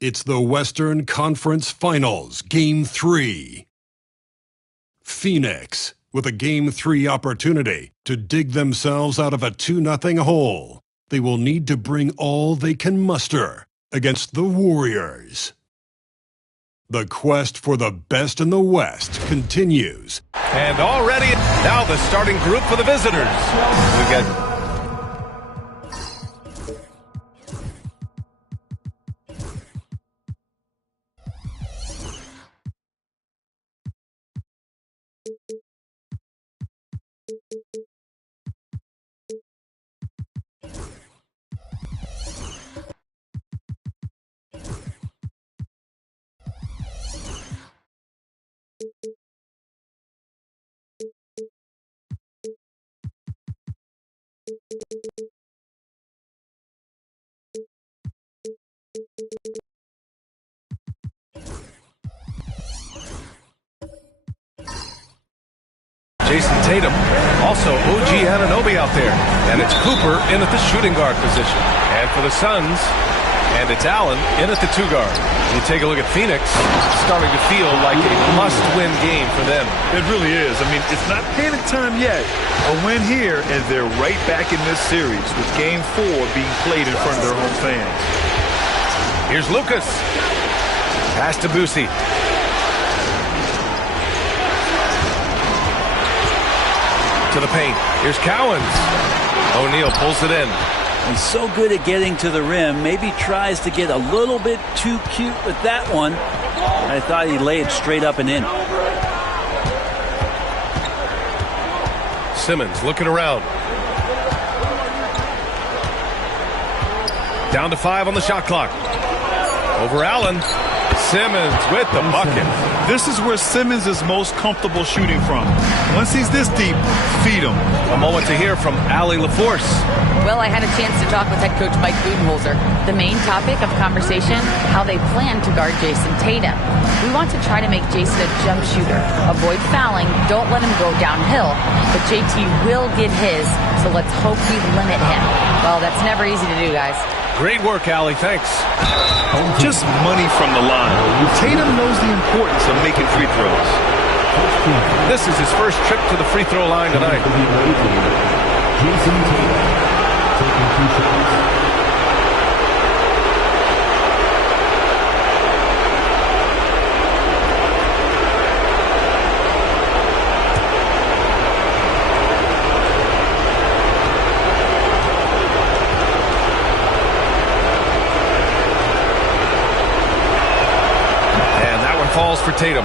It's the Western Conference Finals, Game 3. Phoenix, with a Game 3 opportunity to dig themselves out of a 2-0 hole. They will need to bring all they can muster against the Warriors. The quest for the best in the West continues. And already, now the starting group for the visitors. We got Jason Tatum, also OG Anunoby out there. And it's Cooper in at the shooting guard position. And for the Suns, and it's Allen in at the 2 guard. You take a look at Phoenix, starting to feel like a must-win game for them. It really is. I mean, it's not panic time yet. A win here, and they're right back in this series with Game 4 being played in front of their home fans. Here's Lucas. Pass to Boosie. To the paint. Here's Cowens. O'Neal pulls it in. He's so good at getting to the rim. Maybe tries to get a little bit too cute with that one. I thought he laid it straight up and in. Simmons looking around. Down to 5 on the shot clock. Over Allen. Simmons with the bucket. This is where Simmons is most comfortable shooting from. Once he's this deep, feed him. A moment to hear from Allie LaForce. Well, I had a chance to talk with head coach Mike Budenholzer. The main topic of conversation, how they plan to guard Jason Tatum. We want to try to make Jason a jump shooter. Avoid fouling, don't let him go downhill. But JT will get his, so let's hope we limit him. Well, that's never easy to do, guys. Great work, Allie. Thanks. Just money from the line. Tatum knows the importance of making free throws. This is his first trip to the free throw line tonight. Jason Tatum taking 2 shots. Falls for Tatum.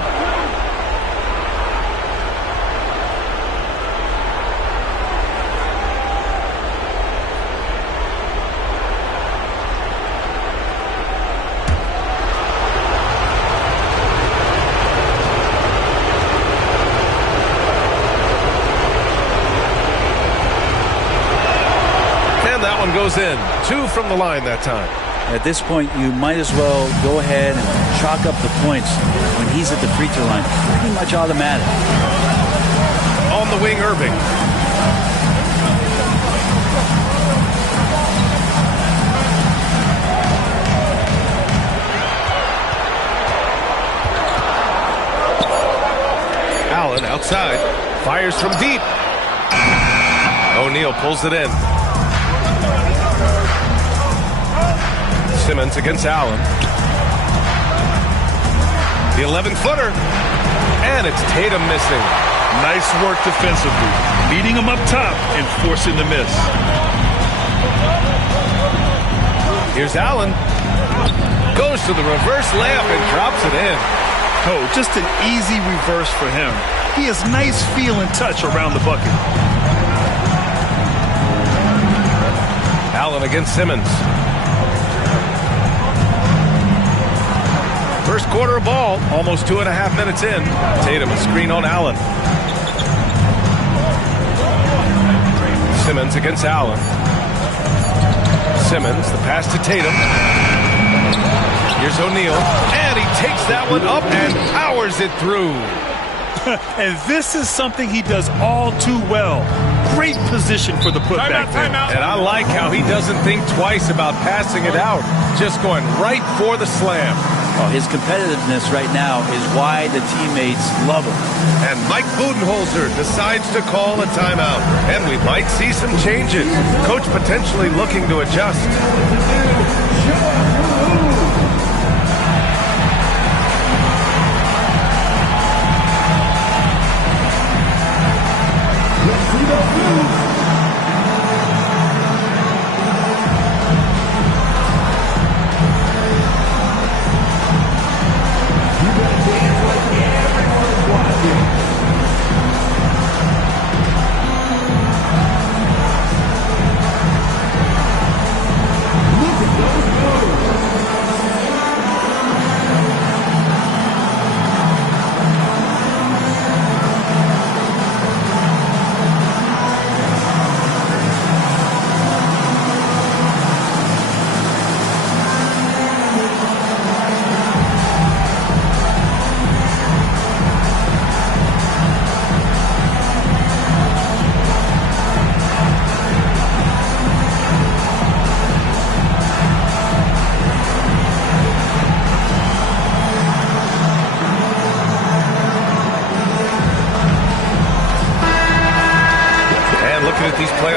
And that one goes in. 2 from the line that time. At this point, you might as well go ahead and chalk up the points when he's at the free throw line. Pretty much automatic. On the wing, Irving. Allen outside. Fires from deep. O'Neal pulls it in. Simmons against Allen. The 11-footer. And it's Tatum missing. Nice work defensively. Leading him up top and forcing the miss. Here's Allen. Goes to the reverse layup and drops it in. Oh, just an easy reverse for him. He has nice feel and touch around the bucket. Allen against Simmons. First quarter of ball, almost 2.5 minutes in. Tatum a screen on Allen. Simmons against Allen. Simmons, the pass to Tatum. Here's O'Neal, and he takes that one up and powers it through. And this is something he does all too well. Great position for the putback there. And I like how he doesn't think twice about passing it out, just going right for the slam. Well, his competitiveness right now is why the teammates love him. And Mike Budenholzer decides to call a timeout. And we might see some changes. Coach potentially looking to adjust.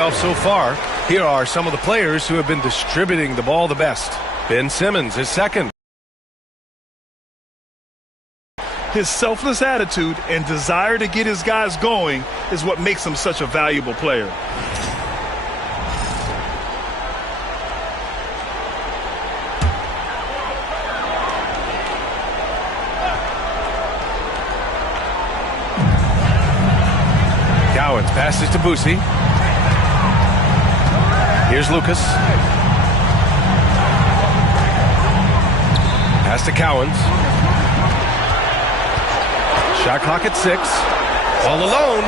So far, here are some of the players who have been distributing the ball the best. Ben Simmons is second. His selfless attitude and desire to get his guys going is what makes him such a valuable player. Cowens passes to Boosie. Here's Lucas. Pass to Cowens. Shot clock at 6. All alone.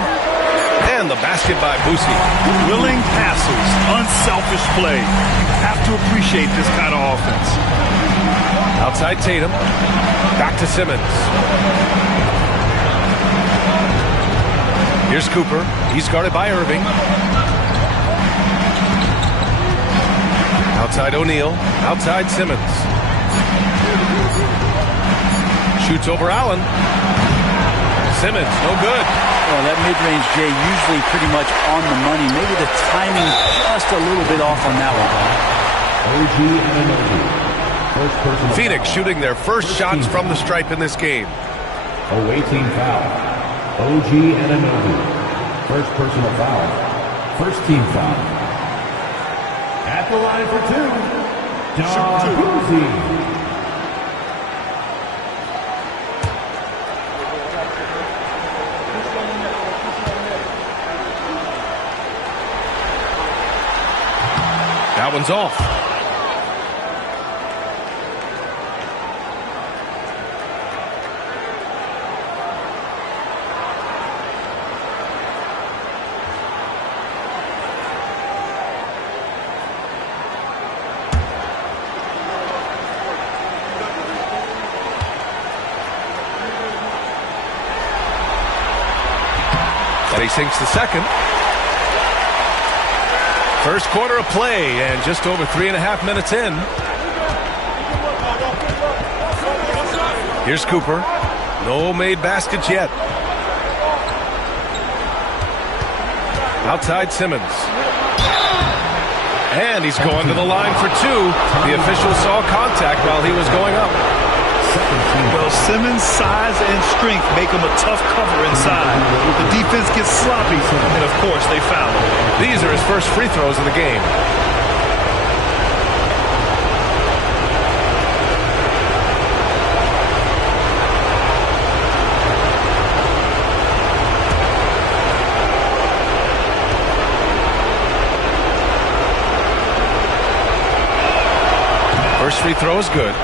And the basket by Boosie. Willing passers. Unselfish play. Have to appreciate this kind of offense. Outside Tatum. Back to Simmons. Here's Cooper. He's guarded by Irving. Outside O'Neal, outside Simmons. Shoots over Allen. Simmons, no good. Well, that mid-range, Jay, usually pretty much on the money. Maybe the timing just a little bit off on that one. OG Anunoby. First personal Phoenix foul. shooting their first shots from the stripe in this game. Away team foul. OG Anunoby. First personal foul. First team foul. At the line for 2, Don Boosie. That one's off. He sinks the second. First quarter of play and just over 3.5 minutes in. Here's Cooper. No made baskets yet. Outside Simmons. And he's going to the line for 2. The official saw contact while he was going up. Well, Simmons' size and strength make him a tough cover inside. The defense gets sloppy, and of course they foul him. These are his first free throws of the game. First free throw is good.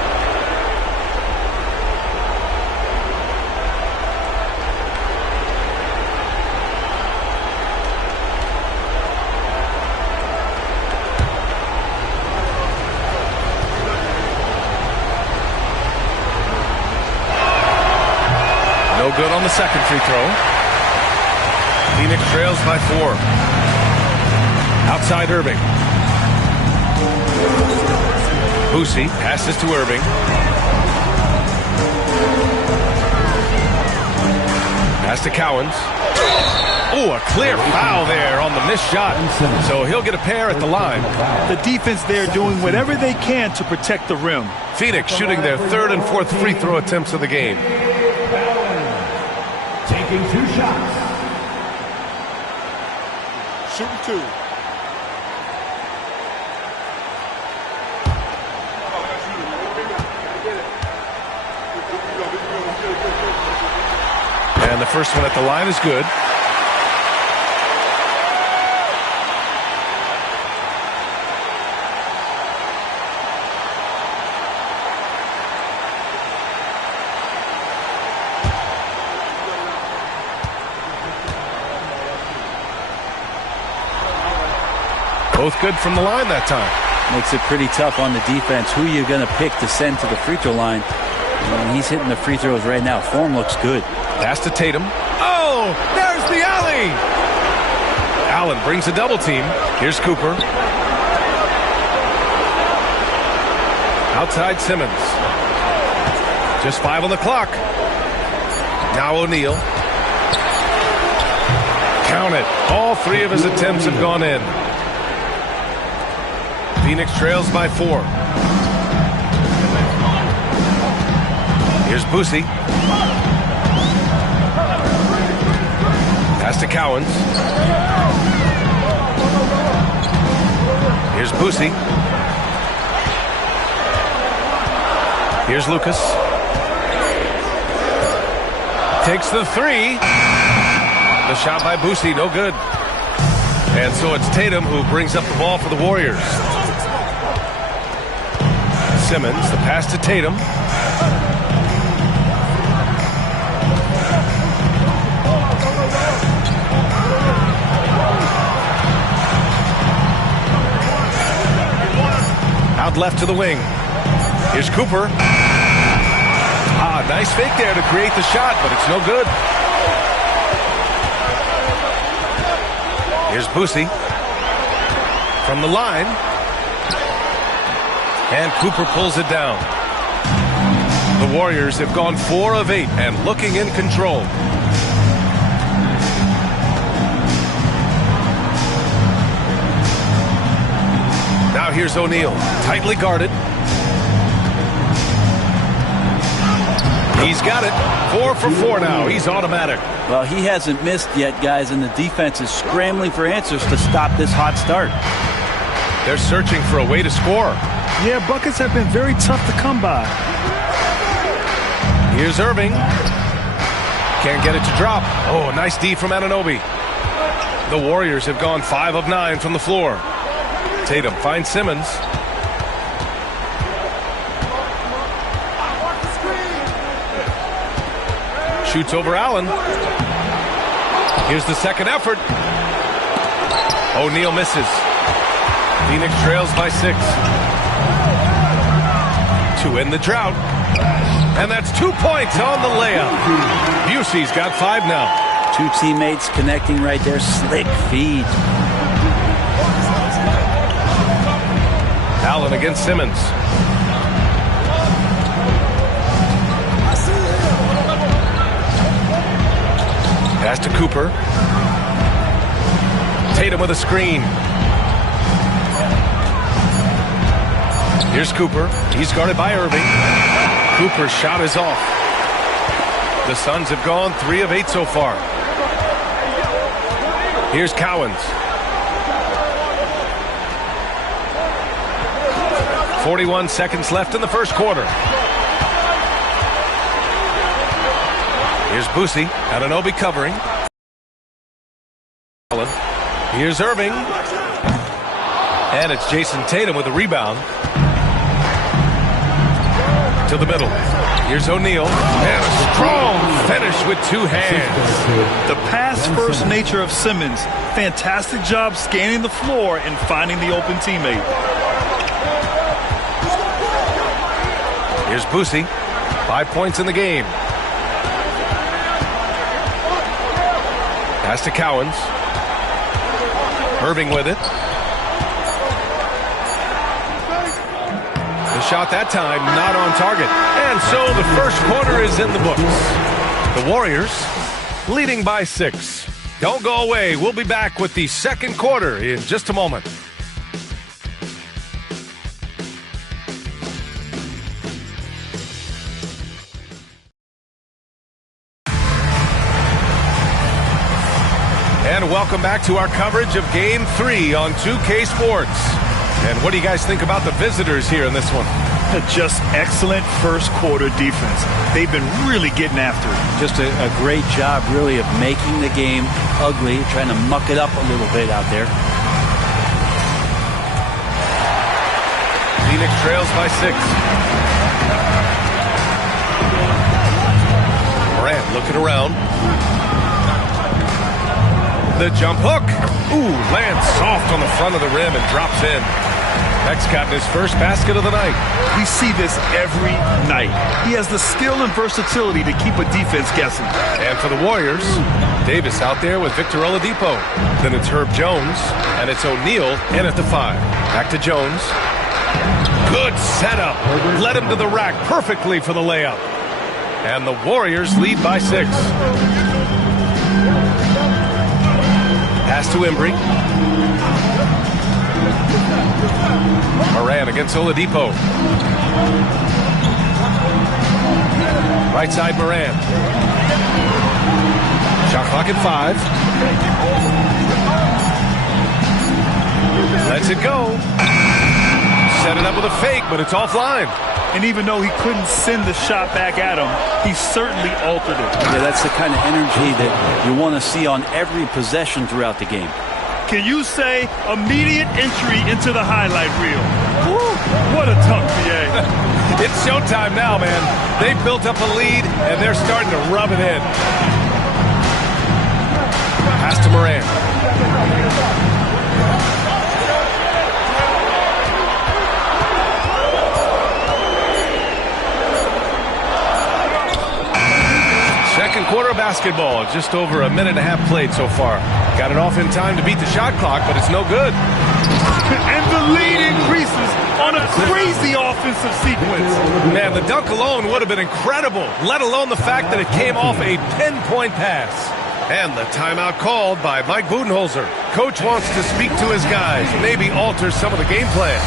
good on the second free throw. Phoenix trails by 4. Outside Irving. Boosie passes to Irving. Pass to Cowens. Oh, a clear foul there on the missed shot. So he'll get a pair at the line. The defense there doing whatever they can to protect the rim. Phoenix shooting their third and fourth free throw attempts of the game. Taking 2 shots. Shooting 2. And the first one at the line is good. Both good from the line that time. Makes it pretty tough on the defense. Who you're going to pick to send to the free throw line. And he's hitting the free throws right now. Form looks good. Pass to Tatum. Oh, there's the alley. Allen brings a double team. Here's Cooper. Outside Simmons. Just 5 on the clock. Now O'Neal. Count it. All 3 of his attempts have gone in. Phoenix trails by 4. Here's Boosie. Pass to Cowens. Here's Boosie. Here's Lucas. Takes the 3. The shot by Boosie, no good. And so it's Tatum who brings up the ball for the Warriors. Simmons, the pass to Tatum. Out left to the wing. Here's Cooper. Nice fake there to create the shot, but it's no good. Here's Boosie. From the line. And Cooper pulls it down. The Warriors have gone 4 of 8 and looking in control. Now here's O'Neal, tightly guarded. He's got it. 4 for 4 now. He's automatic. Well, he hasn't missed yet, guys, and the defense is scrambling for answers to stop this hot start. They're searching for a way to score. Yeah, buckets have been very tough to come by. Here's Irving. Can't get it to drop. Oh, nice D from Anunoby. The Warriors have gone 5 of 9 from the floor. Tatum finds Simmons. Shoots over Allen. Here's the second effort. O'Neal misses. Phoenix trails by 6. To end the drought. And that's 2 points on the layup. Busey's got 5 now. 2 teammates connecting right there. Slick feed. Allen against Simmons. Pass to Cooper. Tatum with a screen. Here's Cooper. He's guarded by Irving. Cooper's shot is off. The Suns have gone 3 of 8 so far. Here's Cowens. 41 seconds left in the first quarter. Here's Boosie. Anunoby covering. Here's Irving. And it's Jason Tatum with a rebound. To the middle. Here's O'Neal. And a strong finish with 2 hands. The pass-first nature of Simmons. Fantastic job scanning the floor and finding the open teammate. Here's Boosie. 5 points in the game. Pass to Cowens. Irving with it. The shot that time not on target. And so the first quarter is in the books. The Warriors leading by 6. Don't go away. We'll be back with the second quarter in just a moment. And welcome back to our coverage of Game 3 on 2K Sports. And what do you guys think about the visitors here in this one? Just excellent first quarter defense. They've been really getting after it. Just a great job, really, of making the game ugly, trying to muck it up a little bit out there. Phoenix trails by 6. Morant looking around. The jump hook. Ooh, lands soft on the front of the rim and drops in. Beck's gotten his first basket of the night. We see this every night. He has the skill and versatility to keep a defense guessing. And for the Warriors, Davis out there with Victor Oladipo. Then it's Herb Jones, and it's O'Neal in at the 5. Back to Jones. Good setup. Led him to the rack perfectly for the layup. And the Warriors lead by 6. Pass to Embry. Moran against Oladipo. Right side Moran. Shot clock at 5. Lets it go. Set it up with a fake, but it's offline. And even though he couldn't send the shot back at him, he certainly altered it. Yeah, that's the kind of energy that you want to see on every possession throughout the game. Can you say immediate entry into the highlight reel? Woo, what a tough PA. It's showtime now, man. They built up a lead, and they're starting to rub it in. Pass to Moran. Second quarter of basketball. Just over a minute and a half played so far. Got it off in time to beat the shot clock, but it's no good. And the lead increases on a crazy offensive sequence. Man, the dunk alone would have been incredible, let alone the fact that it came off a pinpoint pass. And the timeout called by Mike Budenholzer. Coach wants to speak to his guys, maybe alter some of the game plan.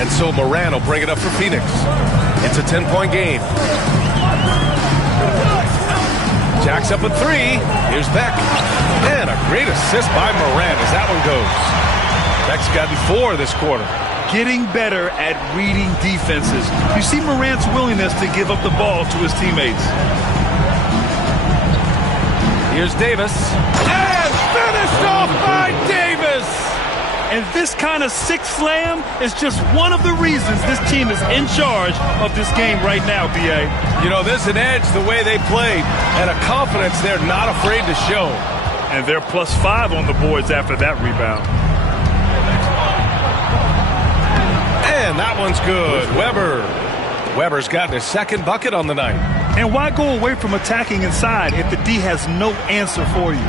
And so Moran will bring it up for Phoenix. It's a 10-point game. Jacks up a 3. Here's Beck. And a great assist by Moran as that one goes. Beck's gotten 4 this quarter. Getting better at reading defenses. You see Morant's willingness to give up the ball to his teammates. Here's Davis. And finished off by Davis! And this kind of sick slam is just one of the reasons this team is in charge of this game right now, B.A. You know, there's an edge the way they played and a confidence they're not afraid to show. And they're +5 on the boards after that rebound. And that one's good. Weber's gotten his second bucket on the night. And why go away from attacking inside if the D has no answer for you?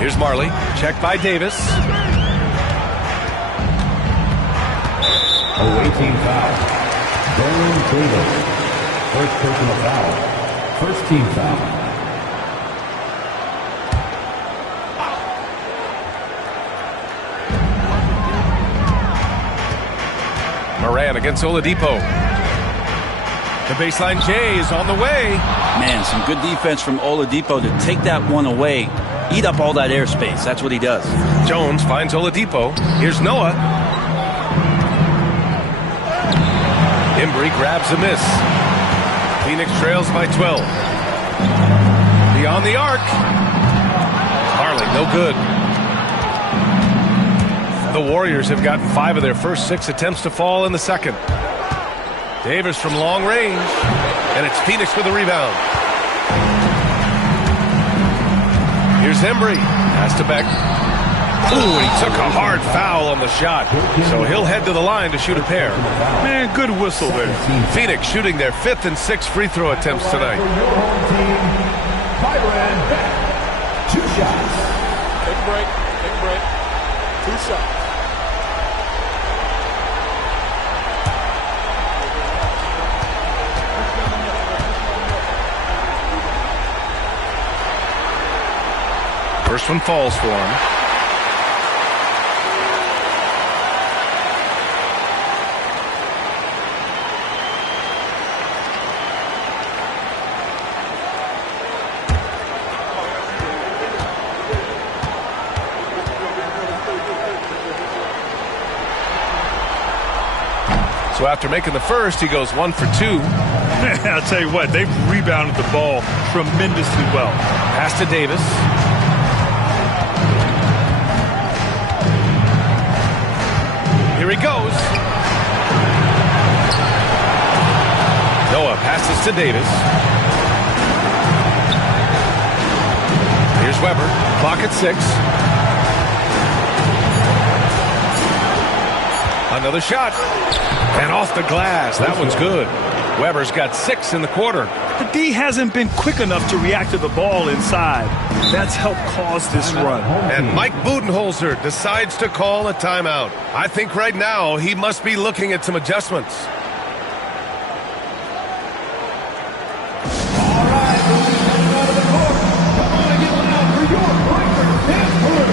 Here's Marley. Checked by Davis. 18 foul. Baron Davis. First personal foul. First team foul. Moran against Oladipo. The baseline J is on the way. Man, some good defense from Oladipo to take that one away. Eat up all that airspace. That's what he does. Jones finds Oladipo. Here's Noah. Embry grabs a miss. Phoenix trails by 12. Beyond the arc. Harley, no good. The Warriors have got 5 of their first 6 attempts to fall in the second. Davis from long range. And it's Phoenix with the rebound. Here's Embry. Pass to Beck. Ooh, he took a hard foul on the shot. So he'll head to the line to shoot a pair. Man, good whistle there. Phoenix shooting their 5th and 6th free throw attempts tonight. Byron Beck. 2 shots. Take a break. 2 shots. First one falls for him. So after making the first, he goes 1 for 2. I'll tell you what, they've rebounded the ball tremendously well. Pass to Davis. Here he goes. Noah passes to Davis. Here's Weber. Clock at 6. Another shot. And off the glass. That one's good. Weber's got 6 in the quarter. The D hasn't been quick enough to react to the ball inside. That's helped cause this run. And Mike Budenholzer decides to call a timeout. I think right now he must be looking at some adjustments. All right, moving out of the court. Come on and get loud for your Breakers dance crew.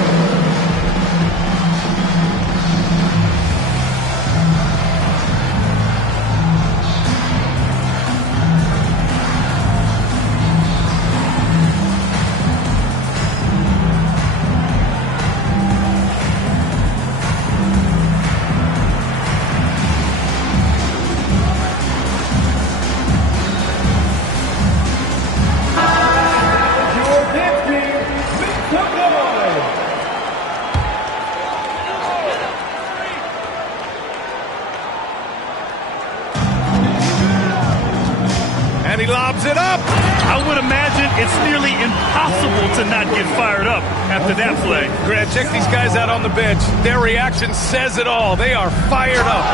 And he lobs it up. I would imagine it's nearly impossible to not get fired up after that play. Grant, check these guys out on the bench. Their reaction says it all. They are fired up.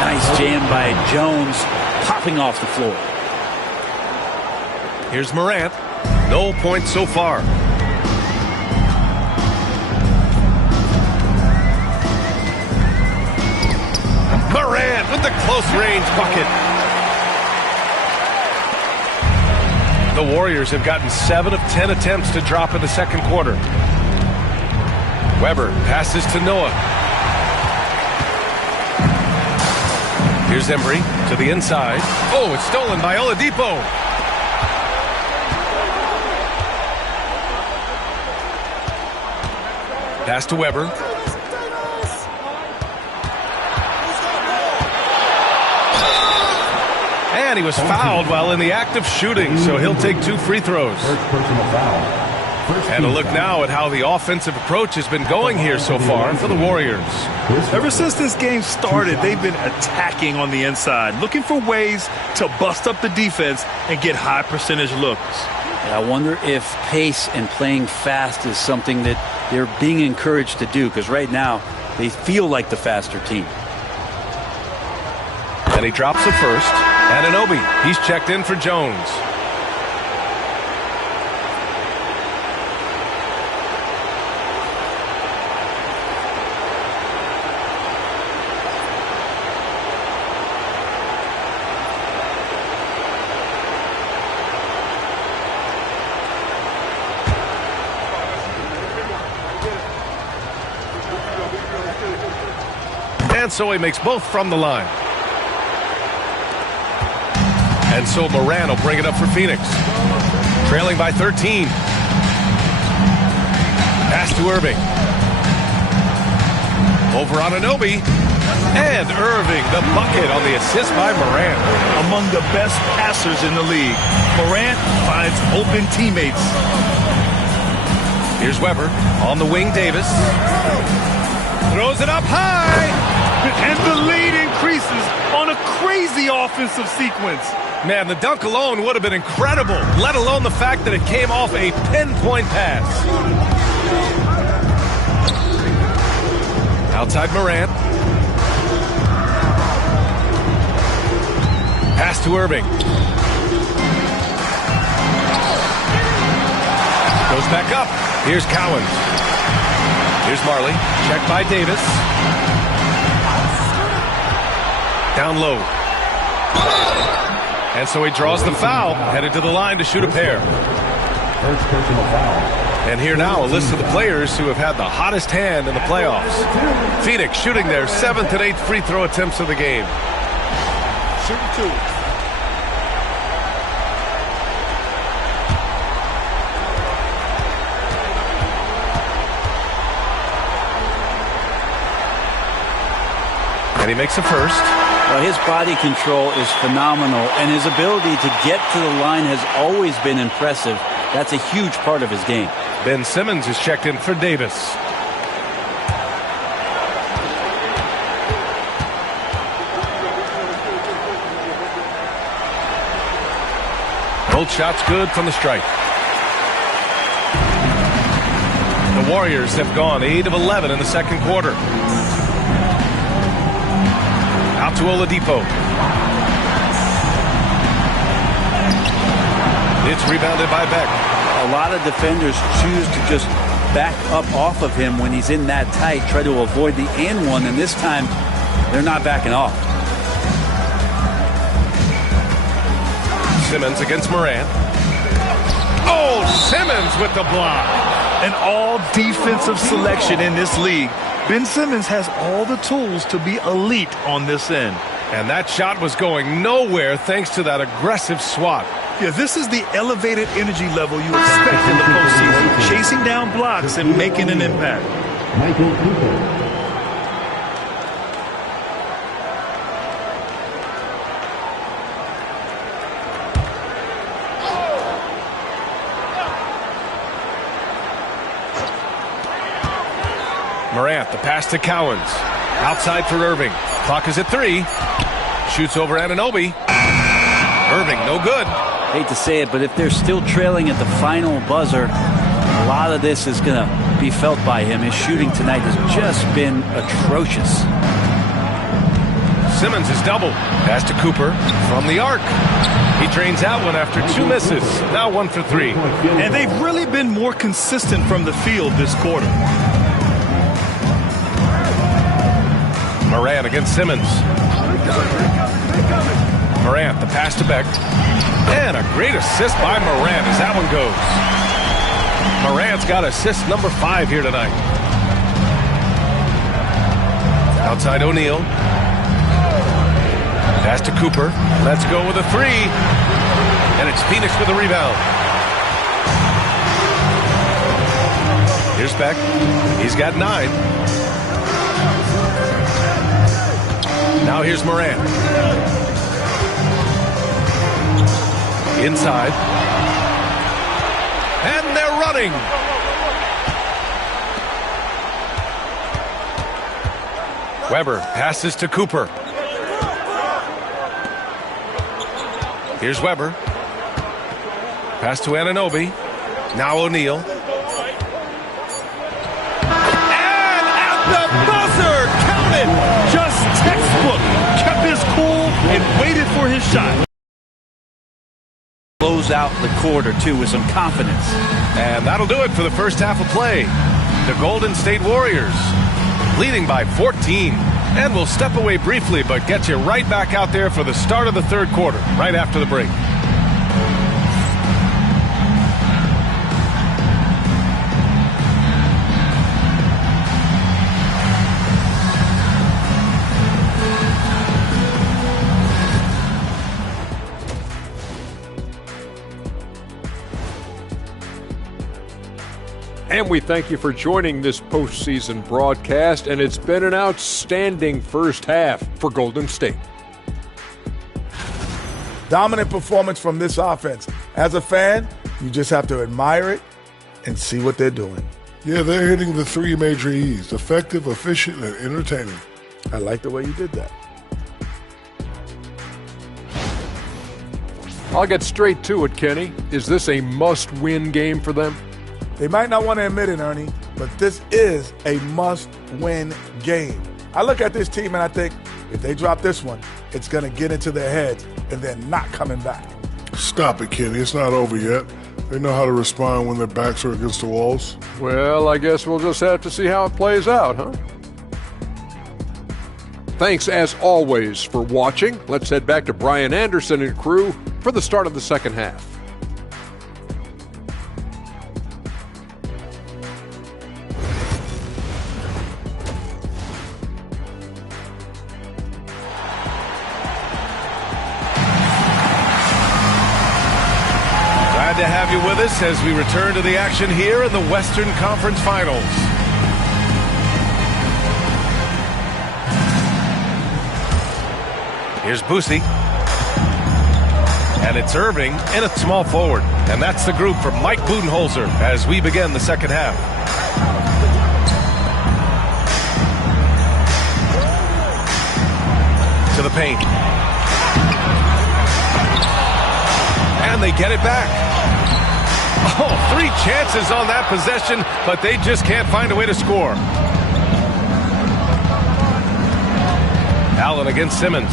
Nice jam by Jones, popping off the floor. Here's Morant. No points so far. Morant with the close range bucket. The Warriors have gotten 7 of 10 attempts to drop in the second quarter. Weber passes to Noah. Here's Embry to the inside. Oh, it's stolen by Oladipo. Pass to Weber. And he was fouled while in the act of shooting, so he'll take 2 free throws. First personal foul. And a look now at how the offensive approach has been going here so far for the Warriors. Ever since this game started, they've been attacking on the inside, looking for ways to bust up the defense and get high percentage looks. And I wonder if pace and playing fast is something that they're being encouraged to do, because right now they feel like the faster team. And he drops it first. Anunoby, he's checked in for Jones. And so he makes both from the line. And so Moran will bring it up for Phoenix. Trailing by 13. Pass to Irving. Over on Anunoby. And Irving, the bucket on the assist by Moran. Among the best passers in the league, Moran finds open teammates. Here's Weber. On the wing, Davis. Throws it up high. And the lead increases on a crazy offensive sequence. Man, the dunk alone would have been incredible, let alone the fact that it came off a pinpoint pass. Outside Morant. Pass to Irving. Goes back up. Here's Cowan. Here's Marley. Checked by Davis. Down low. And so he draws the foul, headed to the line to shoot a pair. First personal foul. And here now a list of the players who have had the hottest hand in the playoffs. Phoenix shooting their 7th and 8th free throw attempts of the game. Shooting 2. And he makes a first. Well, his body control is phenomenal, and his ability to get to the line has always been impressive. That's a huge part of his game. Ben Simmons is checked in for Davis. Both shots good from the stripe. The Warriors have gone 8 of 11 in the second quarter. Out to Oladipo. It's rebounded by Beck. A lot of defenders choose to just back up off of him when he's in that tight, try to avoid the and one, and this time they're not backing off. Simmons against Moran. Oh, Simmons with the block. An all-defensive selection in this league. Ben Simmons has all the tools to be elite on this end. And that shot was going nowhere thanks to that aggressive swat. Yeah, this is the elevated energy level you expect in the postseason. Chasing down blocks and making an impact. Michael Cooper. Morant, the pass to Cowens. Outside for Irving. Clock is at 3. Shoots over Anunoby. Irving, no good. Hate to say it, but if they're still trailing at the final buzzer, a lot of this is going to be felt by him. His shooting tonight has just been atrocious. Simmons is doubled. Pass to Cooper from the arc. He drains out one after 2 misses. Now 1 for 3. And they've really been more consistent from the field this quarter. Morant against Simmons. Morant, the pass to Beck. And a great assist by Morant as that one goes. Morant's got assist number 5 here tonight. Outside O'Neal. Pass to Cooper. Let's go with a 3. And it's Phoenix with a rebound. Here's Beck. He's got 9. Now here's Morant. Inside. And they're running. Weber passes to Cooper. Here's Weber. Pass to Anunoby. Now O'Neal. And at the buzzer, count it. Just textbook. Kept his cool and waited for his shot. Close out the quarter, too, with some confidence. And that'll do it for the first half of play. The Golden State Warriors leading by 14. And we'll step away briefly, but get you right back out there for the start of the third quarter, right after the break. And we thank you for joining this postseason broadcast, and it's been an outstanding first half for Golden State. Dominant performance from this offense. As a fan, you just have to admire it and see what they're doing. Yeah, they're hitting the three major E's: effective, efficient, and entertaining. I like the way you did that. I'll get straight to it, Kenny. Is this a must-win game for them? They might not want to admit it, Ernie, but this is a must-win game. I look at this team and I think if they drop this one, it's going to get into their heads and they're not coming back. Stop it, Kenny. It's not over yet. They know how to respond when their backs are against the walls. Well, I guess we'll just have to see how it plays out, huh? Thanks, as always, for watching. Let's head back to Brian Anderson and crew for the start of the second half. To have you with us as we return to the action here in the Western Conference Finals. Here's Boosie. And it's Irving in at small forward. And that's the group for Mike Budenholzer as we begin the second half. To the paint. And they get it back. Oh, 3 chances on that possession, but they just can't find a way to score. Allen against Simmons.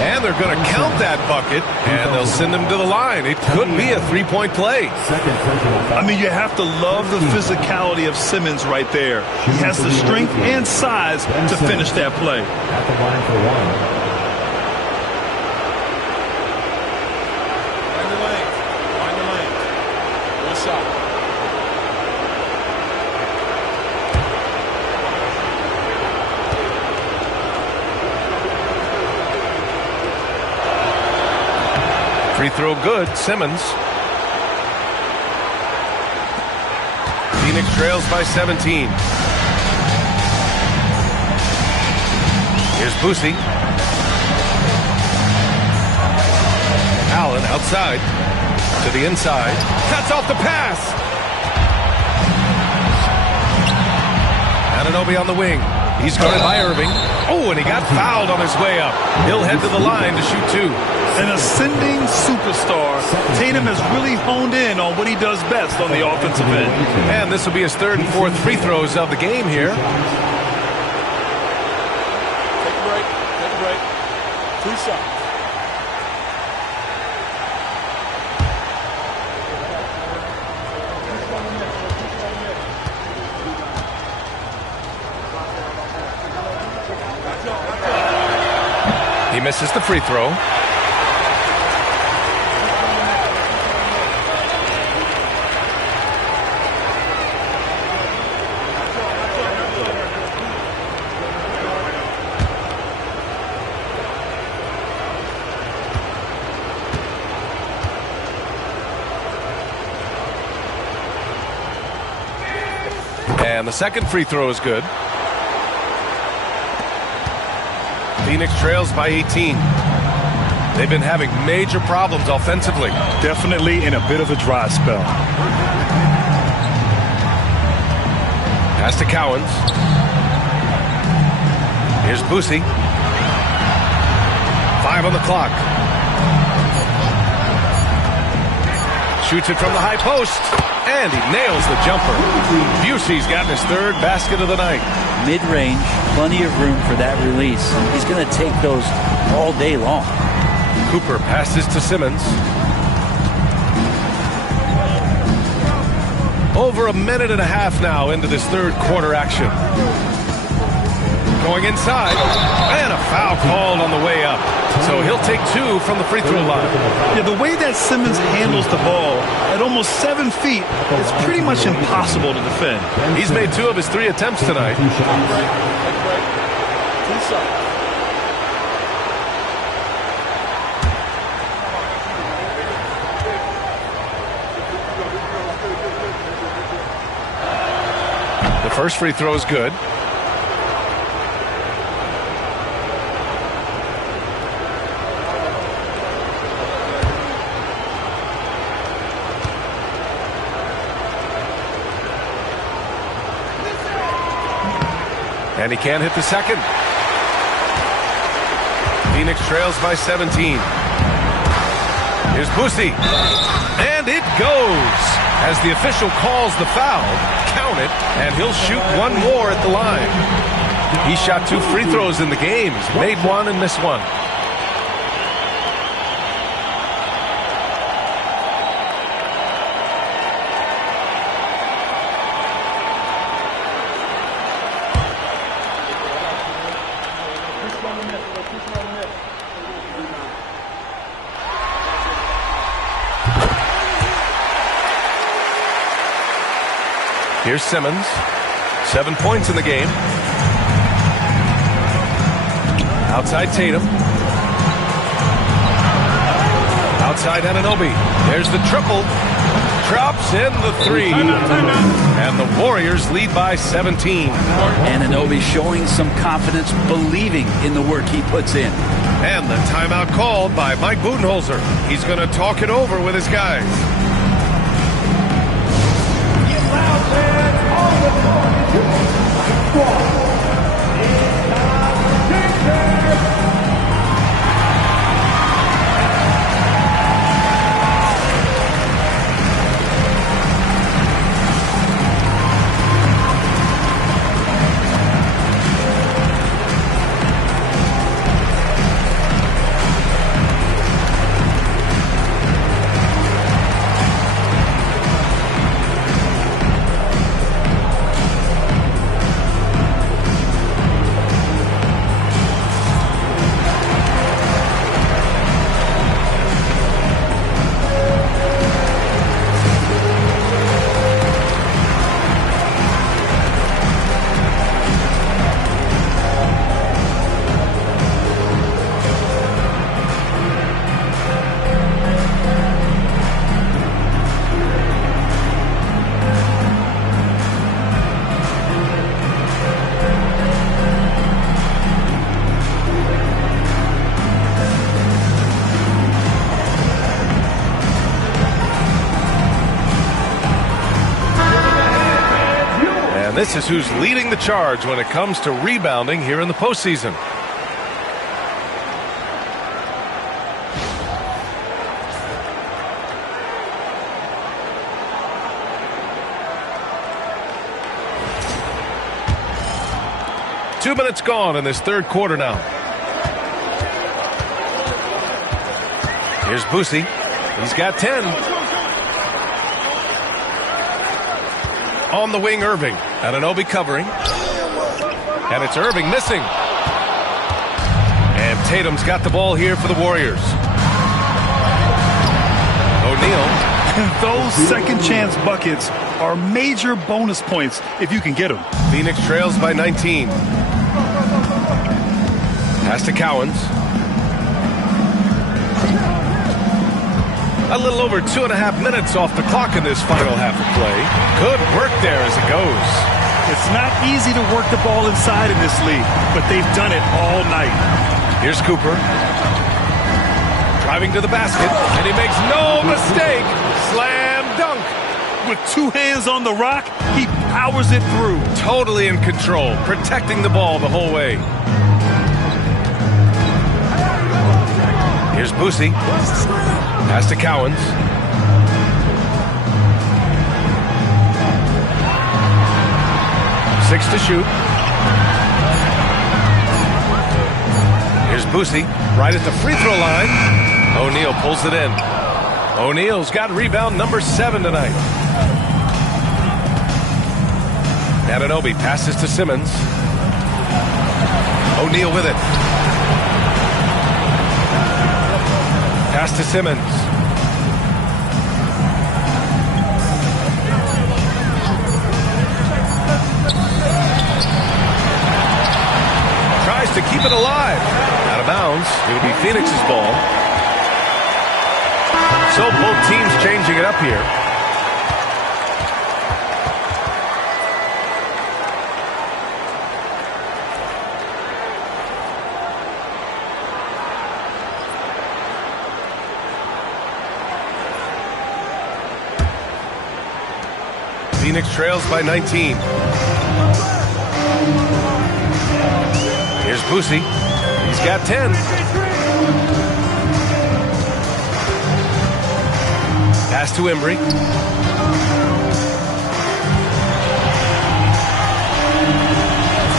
And they're going to count that bucket, and they'll send him to the line. It could be a 3-point play. I mean, you have to love the physicality of Simmons right there. He has the strength and size to finish that play. At the line for one. Free throw good, Simmons. Phoenix trails by 17. Here's Boosie. Allen outside to the inside. Cuts off the pass. Anunoby on the wing. He's guarded by Irving. Oh, and he got fouled on his way up. He'll head to the line to shoot 2. An ascending superstar. Tatum has really honed in on what he does best on the offensive end. And this will be his 3rd and 4th free throws of the game here. Take a break. Take a break. 2 shots. He misses the free throw. And the second free throw is good. Phoenix trails by 18. They've been having major problems offensively. Definitely in a bit of a dry spell. Pass to Cowens. Here's Boosie. 5 on the clock. Shoots it from the high post. And he nails the jumper. Busey's gotten his 3rd basket of the night. Mid-range, plenty of room for that release. He's going to take those all day long. Cooper passes to Simmons. Over a minute and a half now into this 3rd quarter action. Going inside, and a foul called on the way up. So he'll take 2 from the free throw line. Yeah, the way that Simmons handles the ball at almost 7 feet, it's pretty much impossible to defend. He's made 2 of his 3 attempts tonight. The first free throw is good. And he can't hit the second. Phoenix trails by 17. Here's Boosie. And it goes. As the official calls the foul, count it, and he'll shoot 1 more at the line. He shot 2 free throws in the game. He's made 1 and missed 1. Here's Simmons. 7 points in the game. Outside Tatum. Outside Anunoby. There's the triple. Drops in the 3. And the Warriors lead by 17. Anunoby showing some confidence, believing in the work he puts in. And the timeout called by Mike Budenholzer. He's going to talk it over with his guys. This is who's leading the charge when it comes to rebounding here in the postseason. Two minutes gone in this 3rd quarter now. Here's Boosie. He's got 10. On the wing, Irving. Anunoby covering. And it's Irving missing. And Tatum's got the ball here for the Warriors. O'Neal. Those second chance buckets are major bonus points if you can get them. Phoenix trails by 19. Pass to Cowens. A little over 2.5 minutes off the clock in this final half of play. Good work there as it goes. It's not easy to work the ball inside in this league, but they've done it all night. Here's Cooper. Driving to the basket, and he makes no mistake. Slam dunk. With two hands on the rock, he powers it through. Totally in control, protecting the ball the whole way. Here's Boosie. Pass to Cowens. Six to shoot. Here's Boosie, right at the free throw line. O'Neal pulls it in. O'Neal's got rebound number 7 tonight. Anunoby passes to Simmons. O'Neal with it. Pass to Simmons. Tries to keep it alive. Out of bounds. It'll be Phoenix's ball. So both teams changing it up here. Phoenix trails by 19. Here's Boosie. He's got 10. Pass to Embry.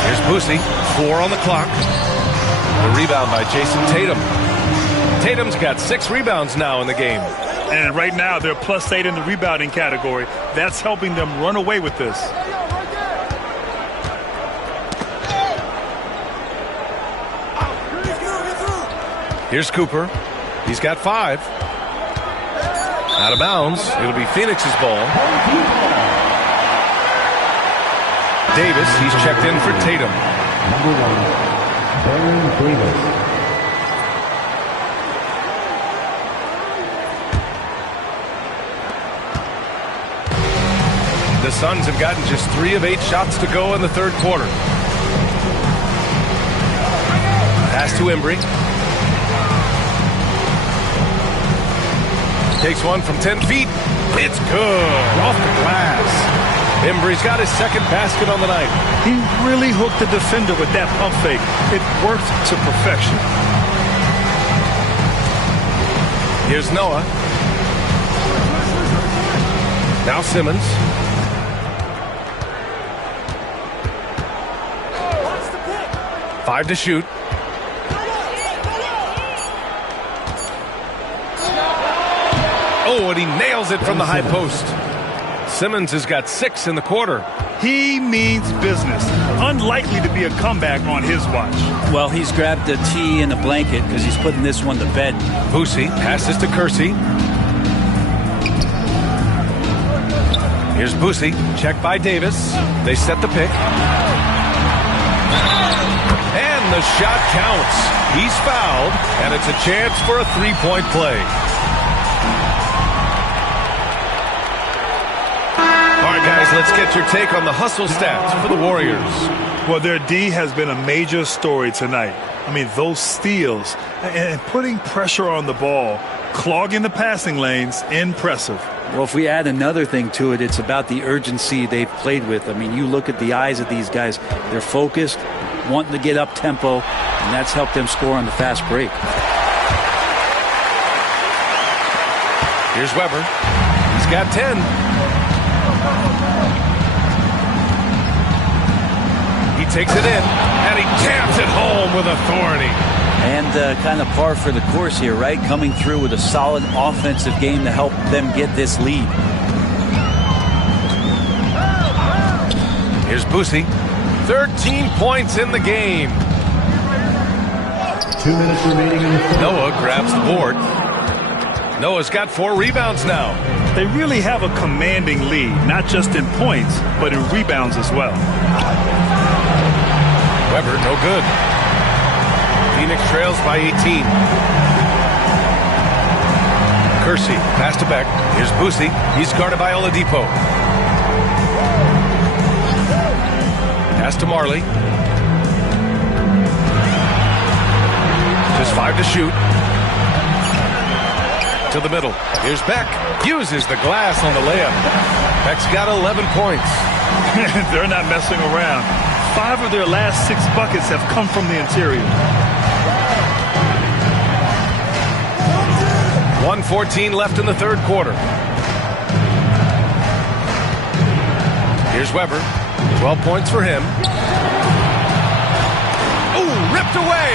Here's Boosie. 4 on the clock. The rebound by Jason Tatum. Tatum's got 6 rebounds now in the game. And right now, they're +8 in the rebounding category. That's helping them run away with this. Here's Cooper. He's got 5. Out of bounds. It'll be Phoenix's ball. Davis, he's checked in for Tatum. Number 1, Baron Davis. The Suns have gotten just 3 of 8 shots to go in the third quarter. Pass to Embry. Takes one from 10 feet. It's good. Off the glass. Embry's got his second basket on the night. He really hooked the defender with that pump fake. It worked to perfection. Here's Noah. Now Simmons. Five to shoot. Oh, and he nails it from the high post. Simmons has got 6 in the quarter. He means business. Unlikely to be a comeback on his watch. Well, he's grabbed a tee and a blanket because he's putting this one to bed. Boosie passes to Kersey. Here's Boosie, checked by Davis. They set the pick. And the shot counts. He's fouled, and it's a chance for a 3-point play. All right, guys, let's get your take on the hustle stats for the Warriors. Well, their D has been a major story tonight. I mean, those steals and putting pressure on the ball, clogging the passing lanes, impressive. Well, if we add another thing to it, it's about the urgency they've played with. I mean, you look at the eyes of these guys. They're focused, wanting to get up tempo, and that's helped them score on the fast break. Here's Weber. He's got 10. He takes it in, and he jams it home with authority. And kind of par for the course here, right? Coming through with a solid offensive game to help them get this lead. Here's Boosie. 13 points in the game. 2 minutes remaining in the third. Noah grabs the board. Noah's got 4 rebounds now. They really have a commanding lead, not just in points, but in rebounds as well. Weber, no good. Phoenix trails by 18. Kersey, pass to Beck. Here's Boosie. He's guarded by Oladipo. Pass to Marley. Just 5 to shoot. to the middle. Here's Beck. Uses the glass on the layup. Beck's got 11 points. They're not messing around. 5 of their last 6 buckets have come from the interior. 1:14 left in the third quarter. Here's Weber. 12 points for him. Ooh, ripped away.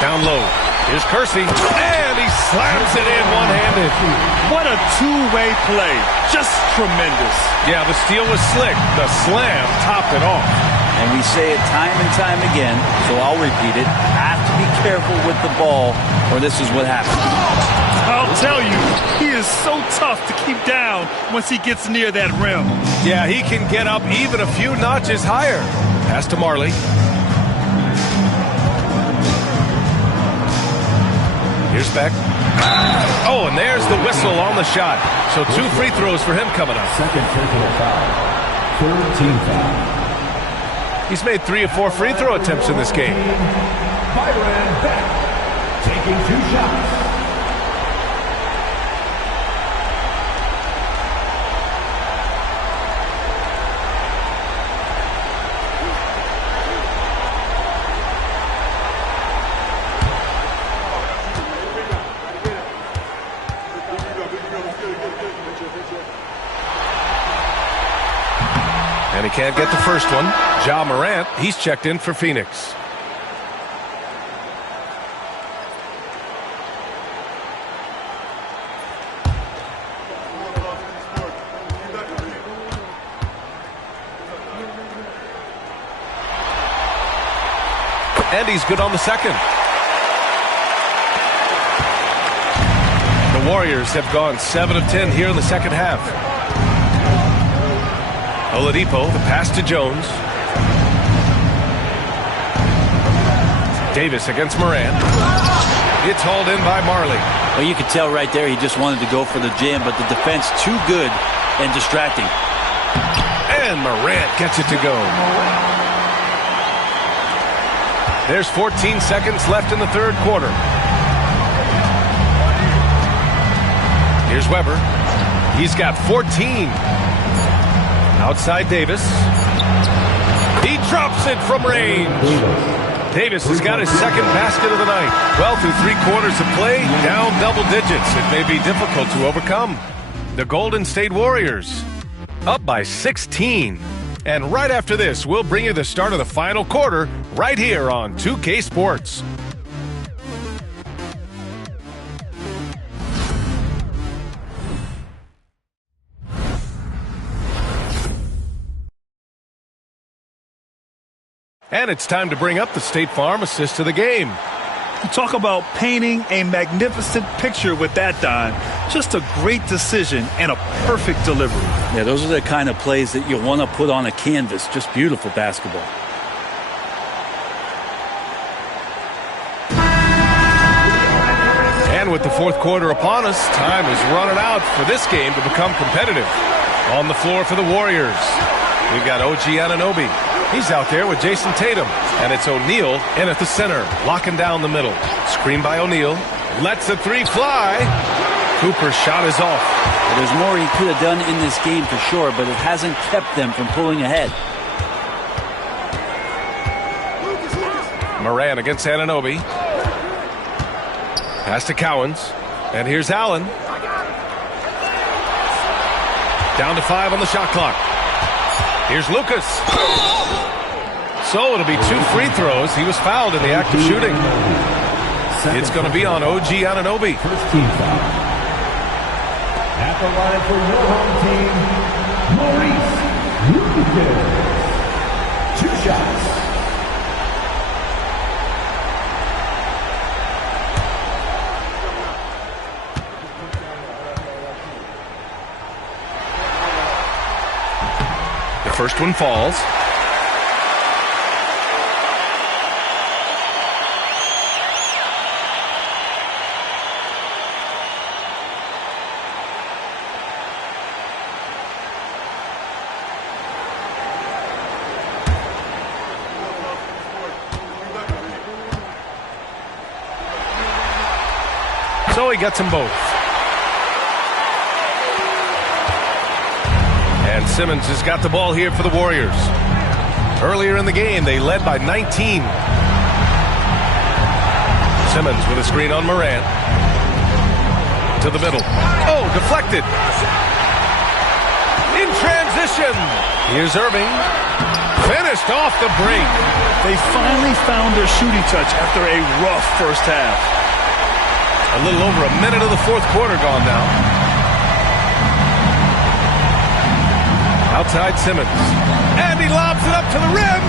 Down low. Here's Kersey. And he slams it in one-handed. What a two-way play. Just tremendous. Yeah, the steal was slick. The slam topped it off. And we say it time and time again, so I'll repeat it. Have to be careful with the ball, or this is what happens. I'll tell you, he is so tough to keep down once he gets near that rim. Yeah, he can get up even a few notches higher. Pass to Marley. Here's Beck. Oh, and there's the whistle on the shot. So 2 free throws for him coming up. Second personal foul. Third team foul. He's made 3 or 4 free throw attempts in this game. Byron Beck taking 2 shots. And he can't get the first one. Ja Morant, he's checked in for Phoenix. And he's good on the second. The Warriors have gone 7 of 10 here in the second half. Oladipo, the pass to Jones. Davis against Morant. It's hauled in by Marley. Well, you could tell right there he just wanted to go for the jam, but the defense too good and distracting. And Morant gets it to go. There's 14 seconds left in the third quarter. Here's Weber. He's got 14. Outside Davis. He drops it from range. Davis has got his second basket of the night. Well, through 3 quarters of play, down double digits. It may be difficult to overcome. The Golden State Warriors up by 16. And right after this, we'll bring you the start of the final quarter right here on 2K Sports. And it's time to bring up the State Farm assist of the game. You talk about painting a magnificent picture with that dime. Just a great decision and a perfect delivery. Yeah, those are the kind of plays that you want to put on a canvas. Just beautiful basketball. And with the fourth quarter upon us, time is running out for this game to become competitive. On the floor for the Warriors, we've got OG Anunoby. He's out there with Jason Tatum. And it's O'Neal in at the center, locking down the middle. Screen by O'Neal. Lets the 3 fly. Cooper's shot is off. Well, there's more he could have done in this game for sure, but it hasn't kept them from pulling ahead. Moran against Anunoby. Pass to Cowens. And here's Allen. Down to 5 on the shot clock. Here's Lucas. So it'll be 2 free throws. He was fouled in the act of shooting. It's going to be on OG Anunoby. First team foul. At the line for your home team, Maurice Lucas. 2 shots. The first one falls. So he gets them both. And Simmons has got the ball here for the Warriors. Earlier in the game, they led by 19. Simmons with a screen on Morant. To the middle. Oh, deflected. In transition. Here's Irving. Finished off the break. They finally found their shooting touch after a rough first half. A little over a minute of the fourth quarter gone now. Outside Simmons. And he lobs it up to the rim.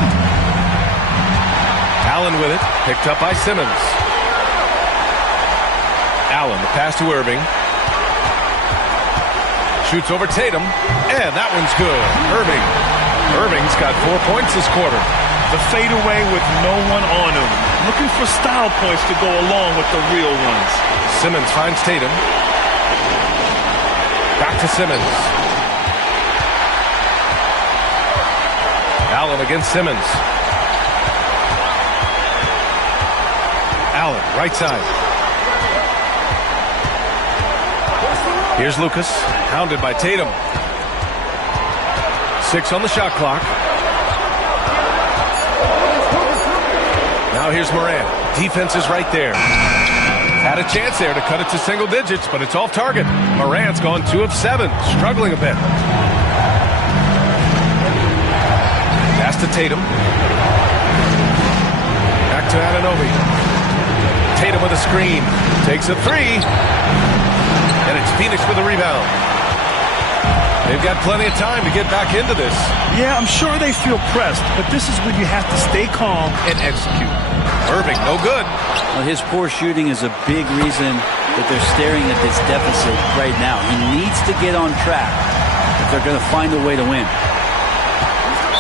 Allen with it. Picked up by Simmons. Allen, the pass to Irving. Shoots over Tatum. And that one's good. Irving's got 4 points this quarter. The fadeaway with no one on him. Looking for style points to go along with the real ones. Simmons finds Tatum. Back to Simmons. Allen against Simmons. Allen, right side. Here's Lucas, hounded by Tatum. 6 on the shot clock. Now here's Morant. Defense is right there. Had a chance there to cut it to single digits, but it's off target. Morant's gone 2 of 7, struggling a bit. Pass to Tatum. Back to Anunoby. Tatum with a screen. Takes a 3. And it's Phoenix with a rebound. They've got plenty of time to get back into this. Yeah, I'm sure they feel pressed, but this is when you have to stay calm and execute. Irving, no good. Well, his poor shooting is a big reason that they're staring at this deficit right now. He needs to get on track if they're going to find a way to win.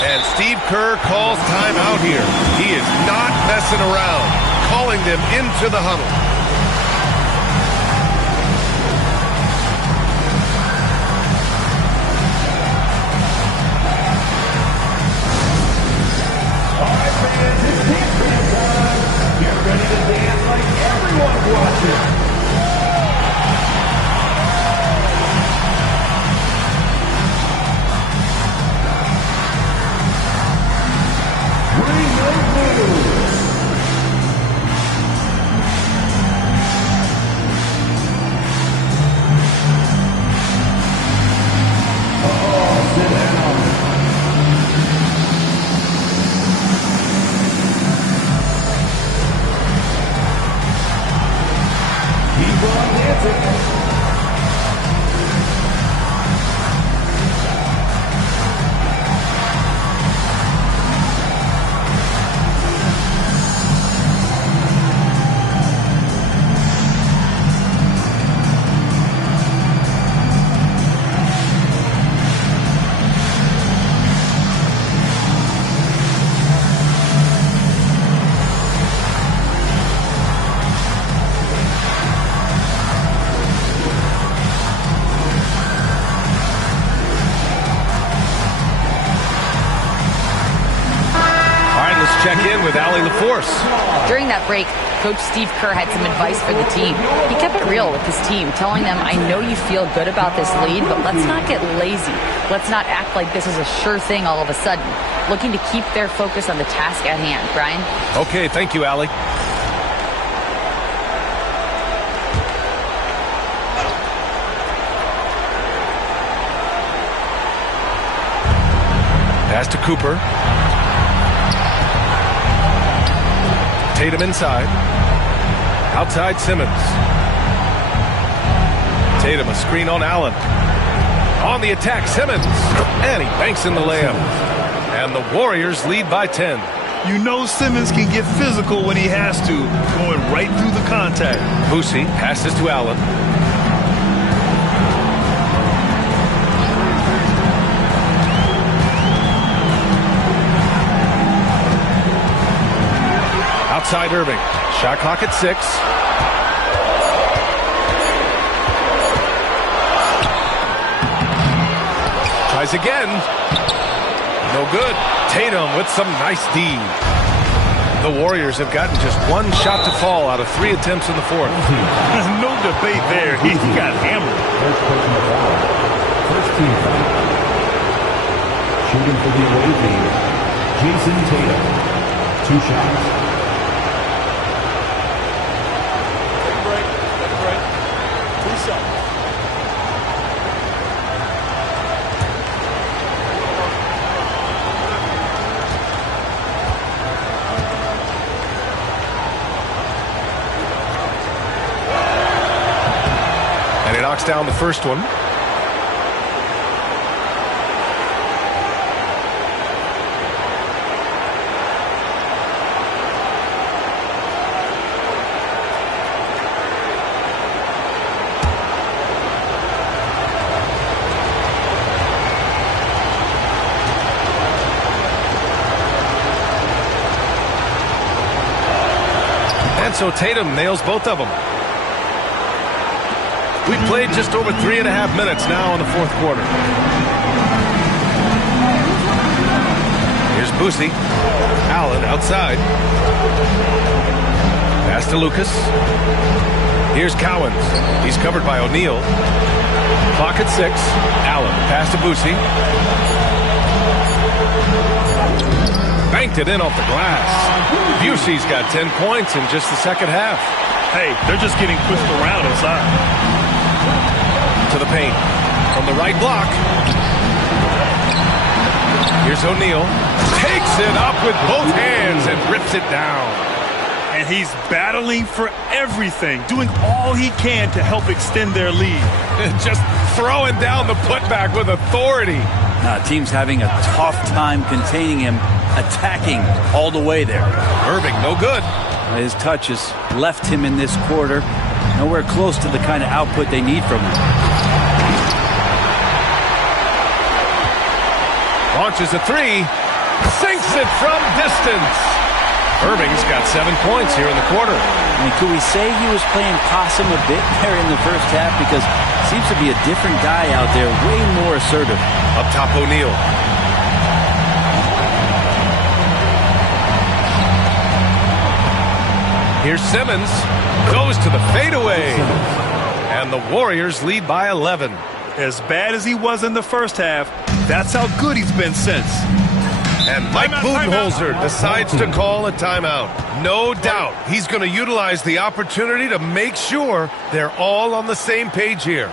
And Steve Kerr calls timeout here. He is not messing around, calling them into the huddle. Get ready to dance like everyone's watching. Bring those moves. Sit down. Keep on dancing. Check in with Allie LaForce. During that break, Coach Steve Kerr had some advice for the team. He kept it real with his team, telling them, I know you feel good about this lead, but let's not get lazy. Let's not act like this is a sure thing all of a sudden. Looking to keep their focus on the task at hand. Brian? Okay, thank you, Allie. Pass to Cooper. Tatum inside. Outside Simmons. Tatum, a screen on Allen. On the attack, Simmons. And he banks in the layup. And the Warriors lead by 10. You know Simmons can get physical when he has to, going right through the contact. Boosie passes to Allen. Outside Irving. Shot clock at 6. Tries again. No good. Tatum with some nice D. The Warriors have gotten just one shot to fall out of 3 attempts in the fourth. No debate there. He got hammered. First personal foul. First team foul. Shooting for the away team, Jason Tatum. 2 shots. Take a break. Take a break. 2 shots. And he knocks down the first one. And so Tatum nails both of them. We've played just over 3.5 minutes now in the fourth quarter. Here's Boosie. Allen outside. Pass to Lucas. Here's Cowens. He's covered by O'Neal. Clock at 6. Allen. Pass to Boosie. Banked it in off the glass. Busey's got 10 points in just the second half. Hey, they're just getting pushed around inside. To the paint. From the right block. Here's O'Neal. Takes it up with both hands and rips it down. And he's battling for everything, doing all he can to help extend their lead. Just throwing down the putback with authority. Team's having a tough time containing him, attacking all the way there. Irving, no good. His touches left him in this quarter. Nowhere close to the kind of output they need from him. Launches a 3. Sinks it from distance. Irving's got 7 points here in the quarter. I mean, could we say he was playing possum a bit there in the first half? Because it seems to be a different guy out there, way more assertive. Up top, O'Neal. Here's Simmons. Goes to the fadeaway. And the Warriors lead by 11. As bad as he was in the first half, that's how good he's been since. And Mike Budenholzer decides to call a timeout. No doubt he's going to utilize the opportunity to make sure they're all on the same page here.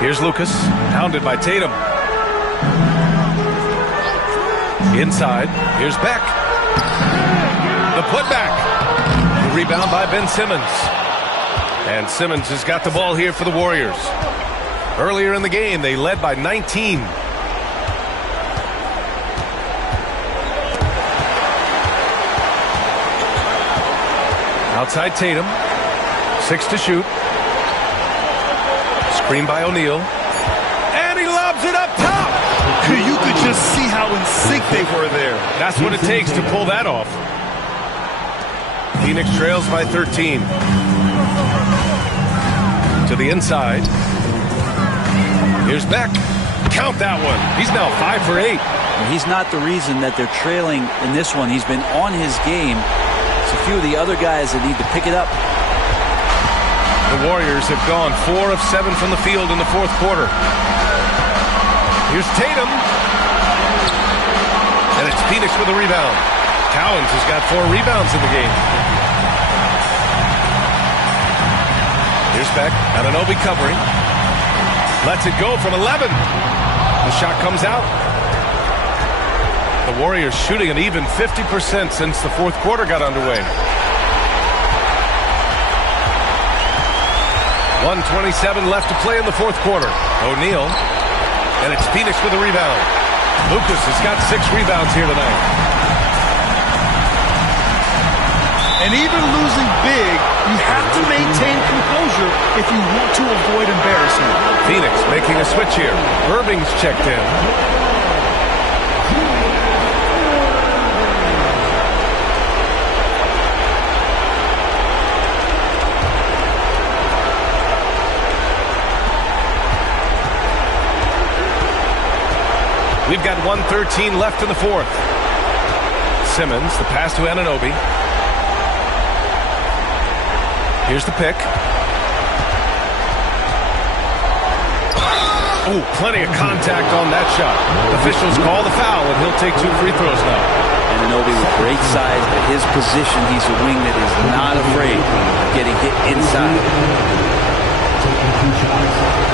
Here's Lucas, hounded by Tatum. Inside, here's Beck. The putback. The rebound by Ben Simmons. And Simmons has got the ball here for the Warriors. Earlier in the game, they led by 19. Outside Tatum. 6 to shoot. Screen by O'Neal. And he lobs it up top. You could just see how in sync they were there. That's what it takes to pull that off. Phoenix trails by 13. To the inside. Here's Beck. Count that one. He's now 5 for 8. He's not the reason that they're trailing in this one. He's been on his game. It's a few of the other guys that need to pick it up. The Warriors have gone 4 of 7 from the field in the fourth quarter. Here's Tatum. And it's Phoenix with a rebound. Cowens has got 4 rebounds in the game. Here's Beck. Anunoby covering. Lets it go from 11. The shot comes out. The Warriors shooting an even 50% since the fourth quarter got underway. 1:27 left to play in the fourth quarter. O'Neal. And it's Phoenix with a rebound. Lucas has got 6 rebounds here tonight. And even losing big, you have to maintain composure if you want to avoid embarrassment. Phoenix making a switch here. Irving's checked in. We've got 1:13 left in the fourth. Simmons, the pass to Anunoby. Here's the pick. Oh, plenty of contact on that shot. Officials call the foul, and he'll take 2 free throws now. Anunoby with great size. At his position, he's a wing that is not afraid of getting hit inside. Taking 2 shots.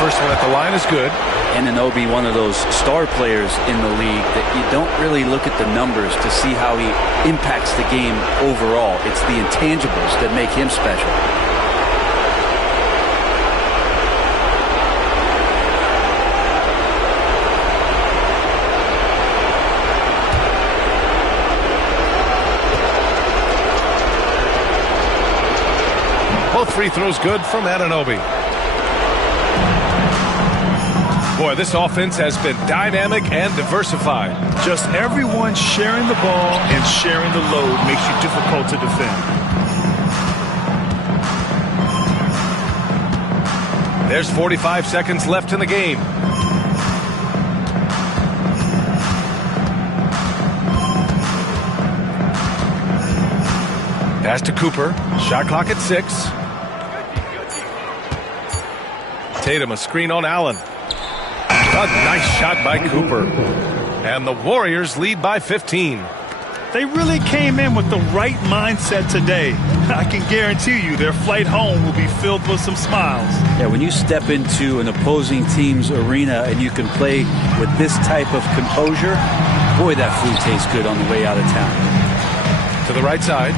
First one at the line is good. Anunoby, one of those star players in the league that you don't really look at the numbers to see how he impacts the game overall. It's the intangibles that make him special. Both free throws good from Anunoby. Boy, this offense has been dynamic and diversified. Just everyone sharing the ball and sharing the load makes you difficult to defend. There's 45 seconds left in the game. Pass to Cooper. Shot clock at 6. Tatum, a screen on Allen. A nice shot by Cooper. And the Warriors lead by 15. They really came in with the right mindset today. I can guarantee you their flight home will be filled with some smiles. Yeah, when you step into an opposing team's arena and you can play with this type of composure, boy, that food tastes good on the way out of town. To the right side.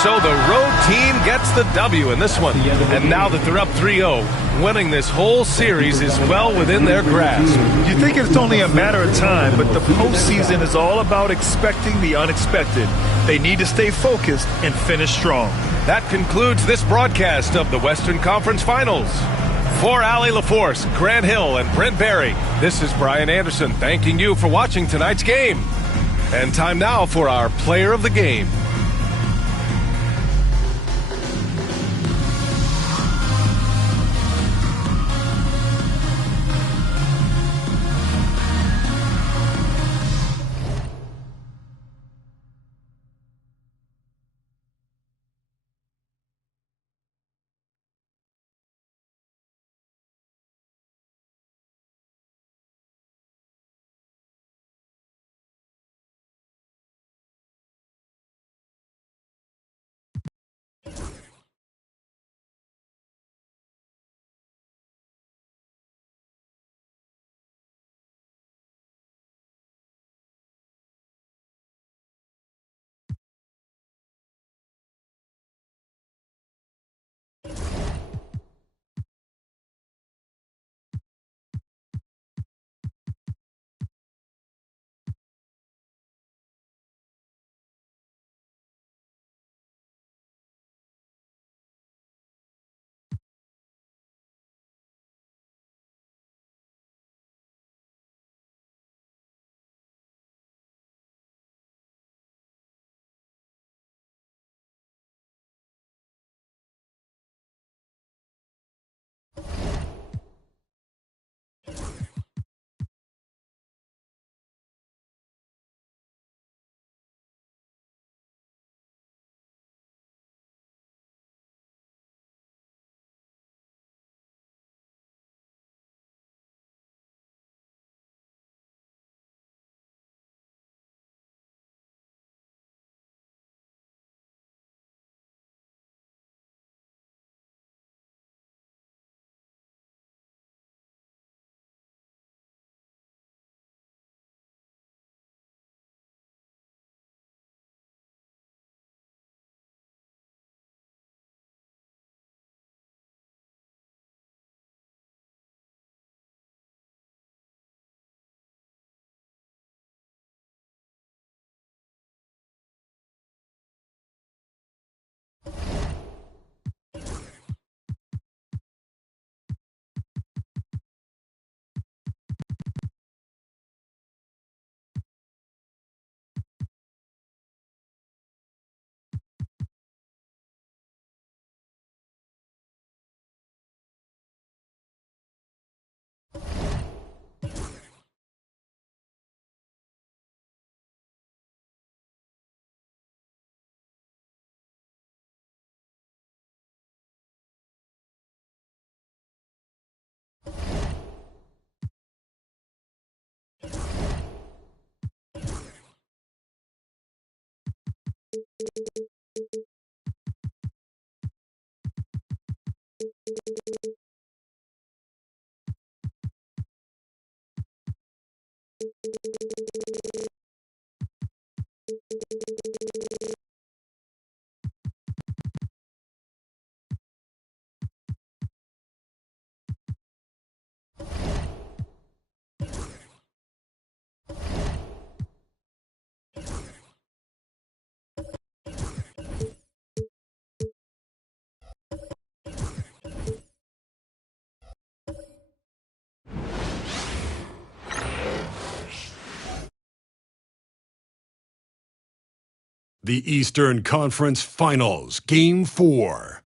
So the road team gets the W in this one. And now that they're up 3-0, winning this whole series is well within their grasp. You think it's only a matter of time, but the postseason is all about expecting the unexpected. They need to stay focused and finish strong. That concludes this broadcast of the Western Conference Finals. For Allie LaForce, Grant Hill, and Brent Barry, this is Brian Anderson thanking you for watching tonight's game. And time now for our player of the game. The Eastern Conference Finals, Game 4.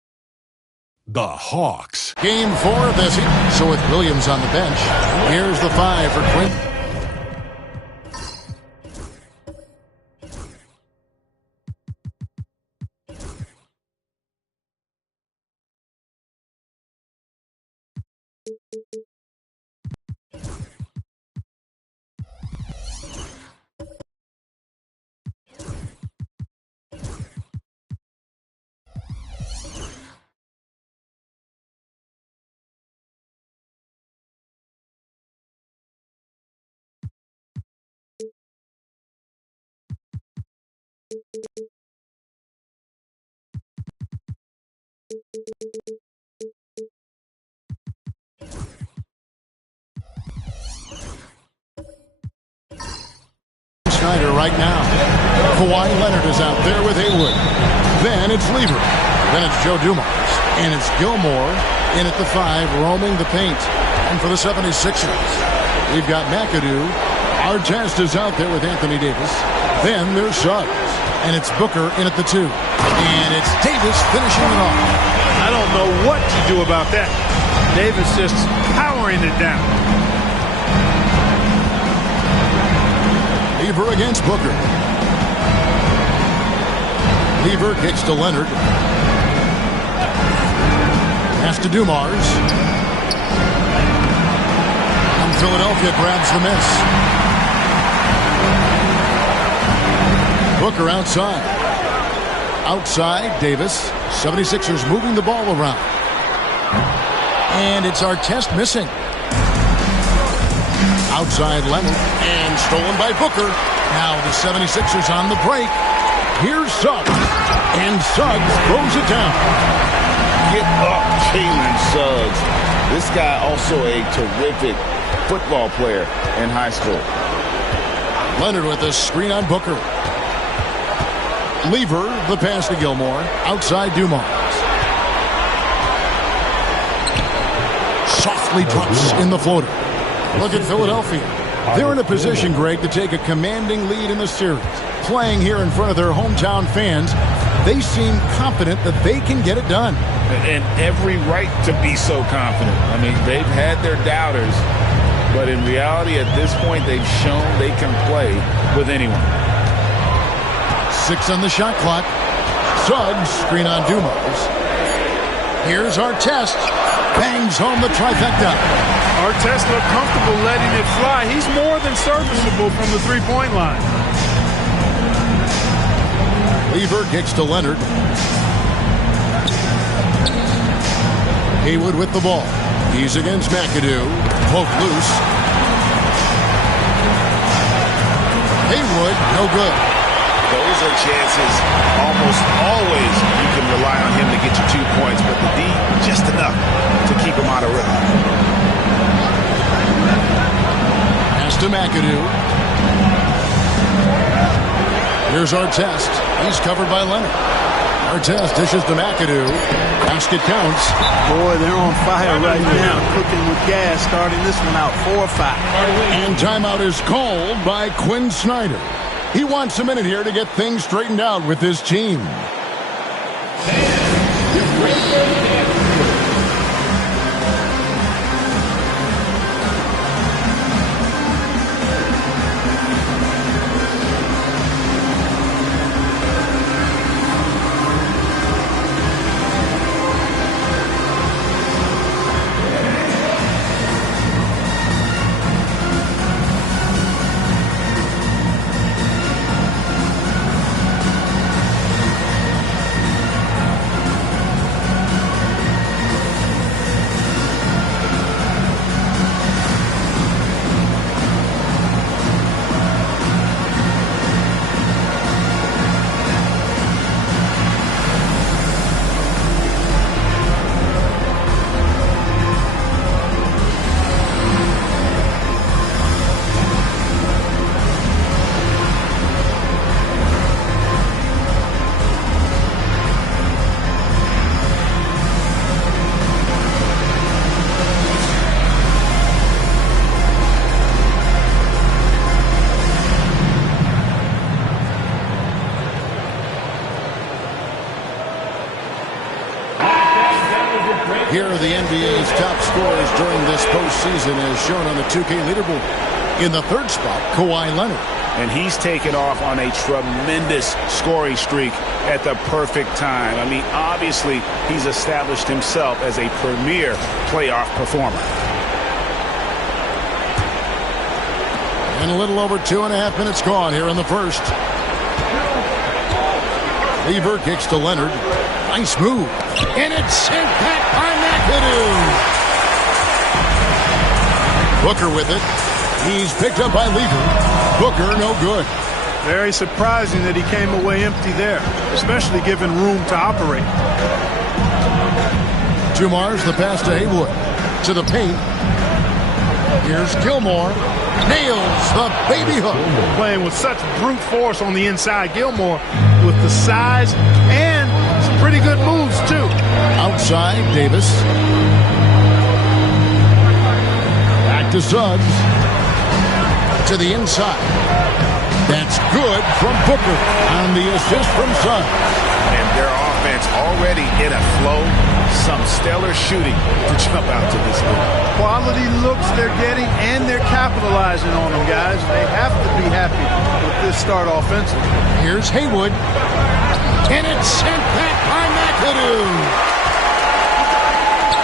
The Hawks. Game 4 of this. So with Williams on the bench, here's the 5 for Quinn. Snyder right now. Kawhi Leonard is out there with Haywood. Then it's Lever. Then it's Joe Dumars. And it's Gilmore in at the 5, roaming the paint. And for the 76ers, we've got McAdoo. Artest is out there with Anthony Davis. Then there's Suggs. And it's Booker in at the 2. And it's Davis finishing it off. I don't know what to do about that. Davis just powering it down. Lever against Booker. Lever kicks to Leonard. Pass to Dumars. And Philadelphia grabs the miss. Booker outside. Outside, Davis. 76ers moving the ball around. And it's Artest missing. Outside Leonard. And stolen by Booker. Now the 76ers on the break. Here's Suggs. And Suggs throws it down. Get up, Jalen Suggs. This guy also a terrific football player in high school. Leonard with a screen on Booker. Lever, the pass to Gilmore. Outside Dumars. Softly drops in the floater. Look at Philadelphia. They're in a position, Greg, to take a commanding lead in the series. Playing here in front of their hometown fans, they seem confident that they can get it done. And every right to be so confident. I mean, they've had their doubters, but in reality, at this point, they've shown they can play with anyone. 6 on the shot clock. Suggs, screen on Dumars. Here's Artest. Bangs home the trifecta. Artest looked comfortable letting it fly. He's more than serviceable from the three-point line. Lever kicks to Leonard. Haywood with the ball. He's against McAdoo. Poke loose. Haywood, no good. Those are chances almost always you can rely on him to get you 2 points, but the D, just enough to keep him out of rhythm. Pass to McAdoo. Here's Artest. He's covered by Leonard. Artest dishes to McAdoo. Basket counts. Boy, they're on fire right now, cooking with gas, starting this one out 4-5. And timeout is called by Quinn Snyder. He wants a minute here to get things straightened out with his team. NBA's top scorers during this postseason, as shown on the 2K leaderboard. In the third spot, Kawhi Leonard. And he's taken off on a tremendous scoring streak at the perfect time. I mean, obviously, he's established himself as a premier playoff performer. And a little over 2.5 minutes gone here in the first. Lever kicks to Leonard. Nice move. And it's sent back by McAdoo. Booker with it. He's picked up by Lever. Booker, no good. Very surprising that he came away empty there, especially given room to operate. Dumars, the pass to Haywood. To the paint. Here's Gilmore. Nails the baby hook. Playing with such brute force on the inside. Gilmore with the size and some pretty good moves, too. Outside, Davis. Back to Suggs. To the inside. That's good from Booker on the assist from Suggs. And their offense already in a flow. Some stellar shooting to jump out to this league. Quality looks they're getting, and they're capitalizing on them, guys. They have to be happy with this start offensively. Here's Haywood. And it's sent back by McAdoo.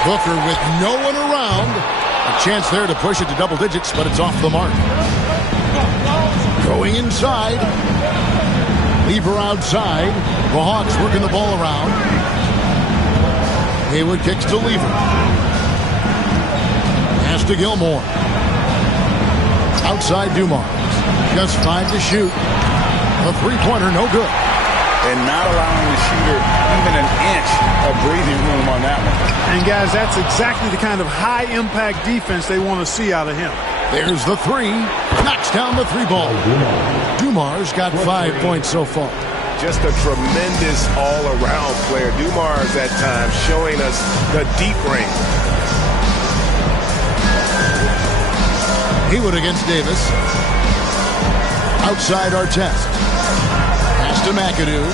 Booker with no one around. A chance there to push it to double digits, but it's off the mark. Going inside. Lever outside. The Hawks working the ball around. Haywood kicks to Lever. Pass to Gilmore. Outside Dumars. Just 5 to shoot. A three-pointer, no good. And not allowing the shooter even an inch of breathing room on that one. And, guys, that's exactly the kind of high-impact defense they want to see out of him. There's the three. Knocks down the three ball. Dumars got 5 points so far. Just a tremendous all-around player. Dumars at times showing us the deep range. Haywood against Davis. Outside Artest. Pass to McAdoo.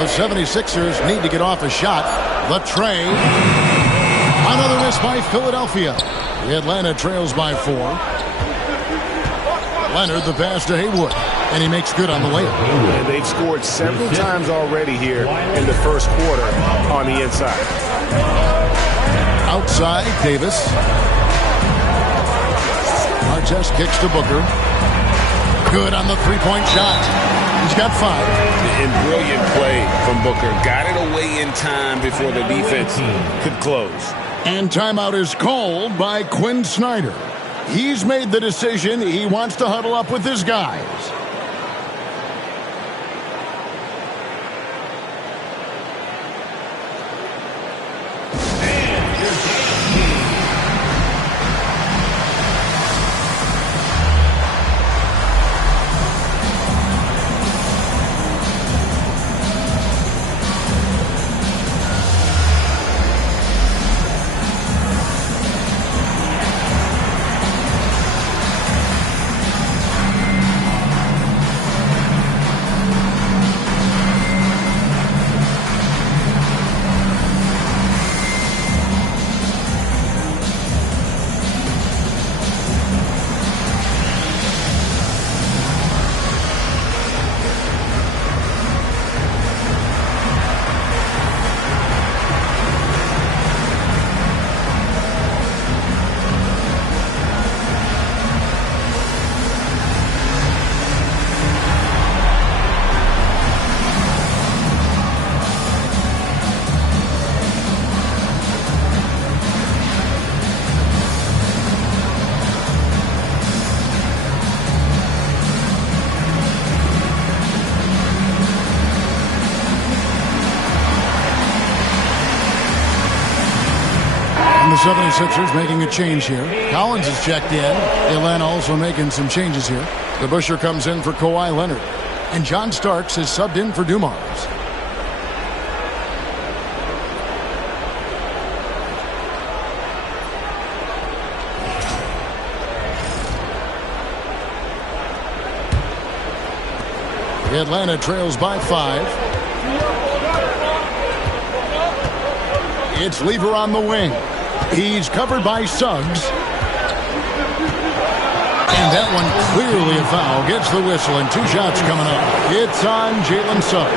The 76ers need to get off a shot. The tray. Another miss by Philadelphia. The Atlanta trails by 4. Leonard the pass to Haywood. And he makes good on the layup. And they've scored several times already here in the first quarter on the inside. Outside, Davis. Artest kicks to Booker. Good on the three-point shot. He's got 5. And brilliant play from Booker. Got it away in time before the defense could close. And timeout is called by Quinn Snyder. He's made the decision. He wants to huddle up with his guys. The 76ers making a change here. Collins is checked in. Atlanta also making some changes here. The Busher comes in for Kawhi Leonard. And John Starks is subbed in for Dumars. Atlanta trails by 5. It's Lever on the wing. He's covered by Suggs. And that one clearly a foul. Gets the whistle, and 2 shots coming up. It's on Jalen Suggs.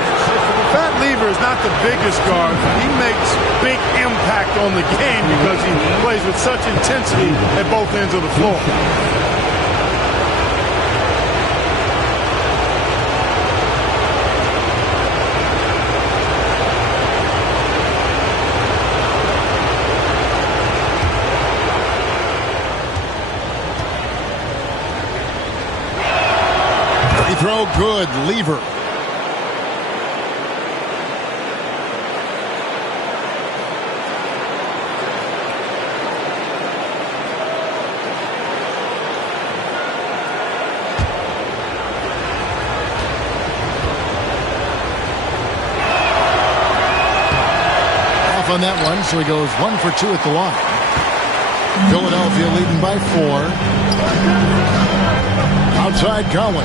Pat Lever is not the biggest guard. He makes big impact on the game because he plays with such intensity at both ends of the floor. Free throw good. Lever. On that one, so he goes 1 for 2 at the line. Philadelphia leading by 4. Outside Collins.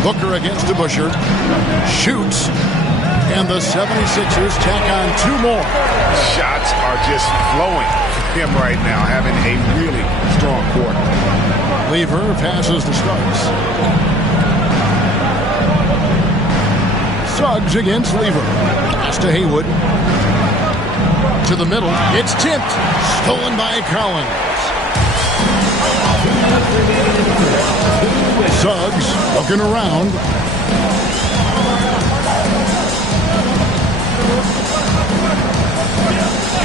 Booker against DeBusschere. Shoots. And the 76ers tack on 2 more. Shots are just flowing for him right now, having a really strong quarter. Lever passes to Suggs. Suggs against Lever. Pass to Haywood. To the middle. It's tipped. Stolen by Collins. Suggs looking around.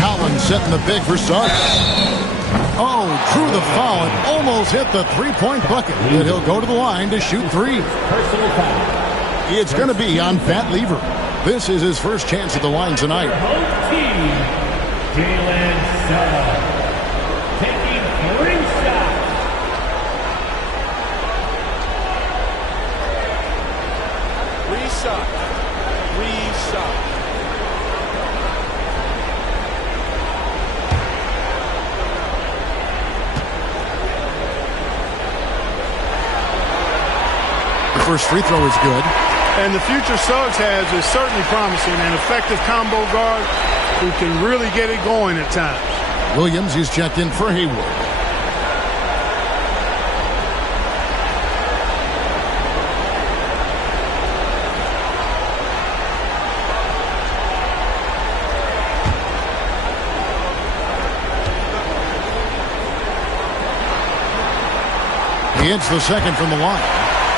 Collins setting the big for Suggs. Oh, drew the foul and almost hit the 3-point bucket. But he'll go to the line to shoot 3. Personal foul. It's going to be on Pat Lever. This is his first chance at the line tonight. Jalen Suggs taking 3 shots. Reset. The first free throw is good. And the future Suggs has is certainly promising. An effective combo guard who can really get it going at times. Williams is checked in for Haywood. He hits the second from the line.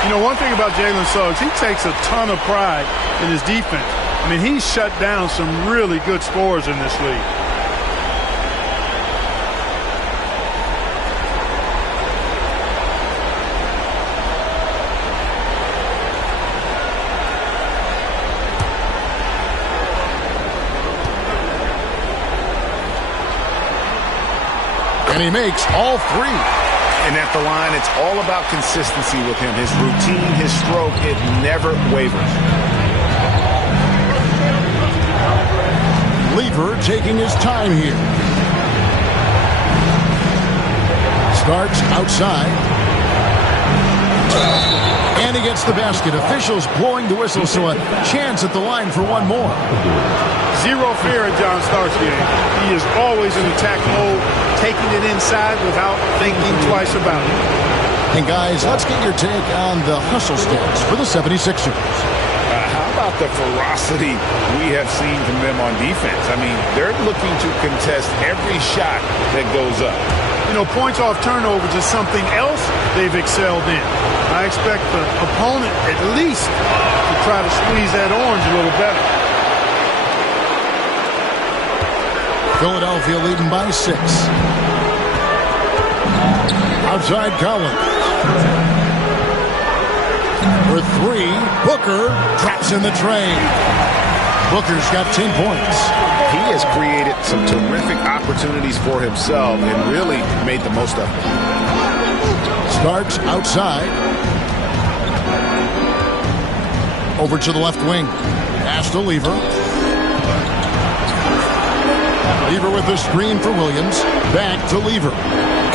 You know, one thing about Jalen Suggs, he takes a ton of pride in his defense. I mean, he's shut down some really good scorers in this league. And he makes all 3. And at the line, it's all about consistency with him. His routine, his stroke, it never wavers. Lever taking his time here. Starts outside. And he gets the basket. Officials blowing the whistle, so a chance at the line for one more. Zero fear in John Stark's game. He is always in attack mode, taking it inside without thinking twice about it. And guys, let's get your take on the hustle stats for the 76ers. How about the ferocity we have seen from them on defense? I mean, they're looking to contest every shot that goes up. You know, points off turnovers is something else they've excelled in. I expect the opponent at least to try to squeeze that orange a little better. Philadelphia leading by 6. Outside Collins. For 3, Booker traps in the train. Booker's got 10 points. He has created some terrific opportunities for himself and really made the most of them. Starts outside. Over to the left wing. Pass to Lever. Lever with the screen for Williams. Back to Lever.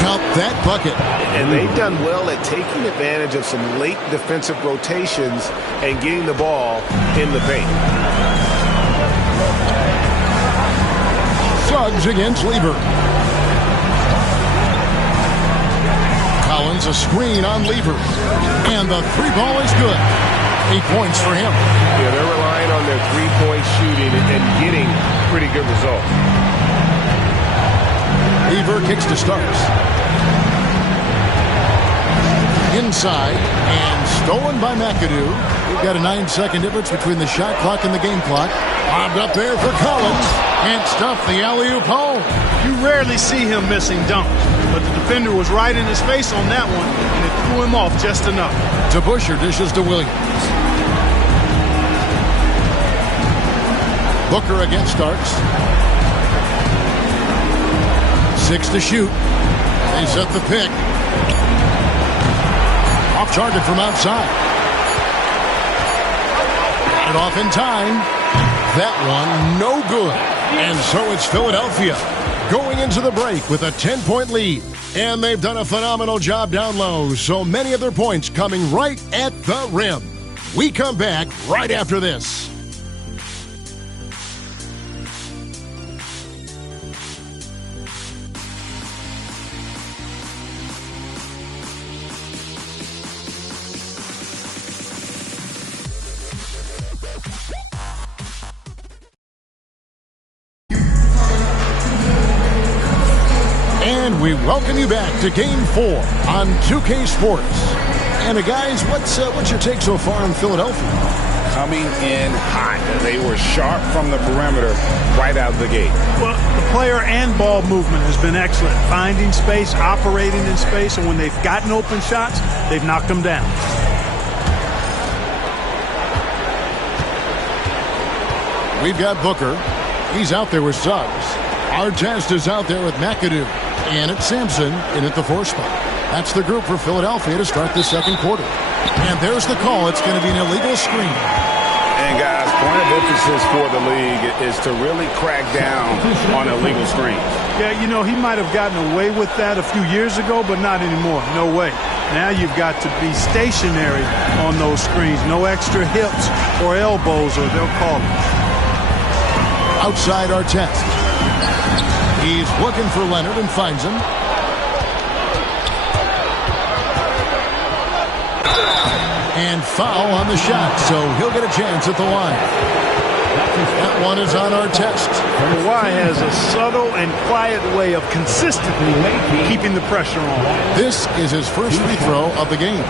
Count that bucket. And they've done well at taking advantage of some late defensive rotations and getting the ball in the paint. Suggs against Lever. Collins a screen on Lever. And the three ball is good. 8 points for him. Yeah, they're relying on their three-point shooting and getting pretty good results. Lever kicks to Starks. Inside and stolen by McAdoo. We've got a 9-second difference between the shot clock and the game clock. Bobbed up there for Collins and stuffed the alley-oop home. You rarely see him missing dunks, but the defender was right in his face on that one, and it threw him off just enough. To Busher, dishes to Williams. Booker against Starks. 6 to shoot. They set the pick. Off target from outside. Got it off in time. That one, no good. And so it's Philadelphia going into the break with a 10-point lead. And they've done a phenomenal job down low, so many of their points coming right at the rim. We come back right after this. And we welcome you back to Game 4 on 2K Sports. And guys, what's your take so far on Philadelphia? Coming in hot. They were sharp from the perimeter right out of the gate. Well, the player and ball movement has been excellent. Finding space, operating in space, and when they've gotten open shots, they've knocked them down. We've got Booker. He's out there with Suggs. Artest is out there with McAdoo. And it's Sampson in at the 4 spot. That's the group for Philadelphia to start the second quarter. And there's the call. It's going to be an illegal screen. And guys, point of emphasis for the league is to really crack down on illegal screens. Yeah, you know, he might have gotten away with that a few years ago, but not anymore. No way. Now you've got to be stationary on those screens. No extra hips or elbows, or they'll call it. Outside Artest. He's looking for Leonard and finds him. And foul on the shot, so he'll get a chance at the line. That one is on Artest. Kawhi has a subtle and quiet way of consistently keeping the pressure on. This is his first free throw of the game.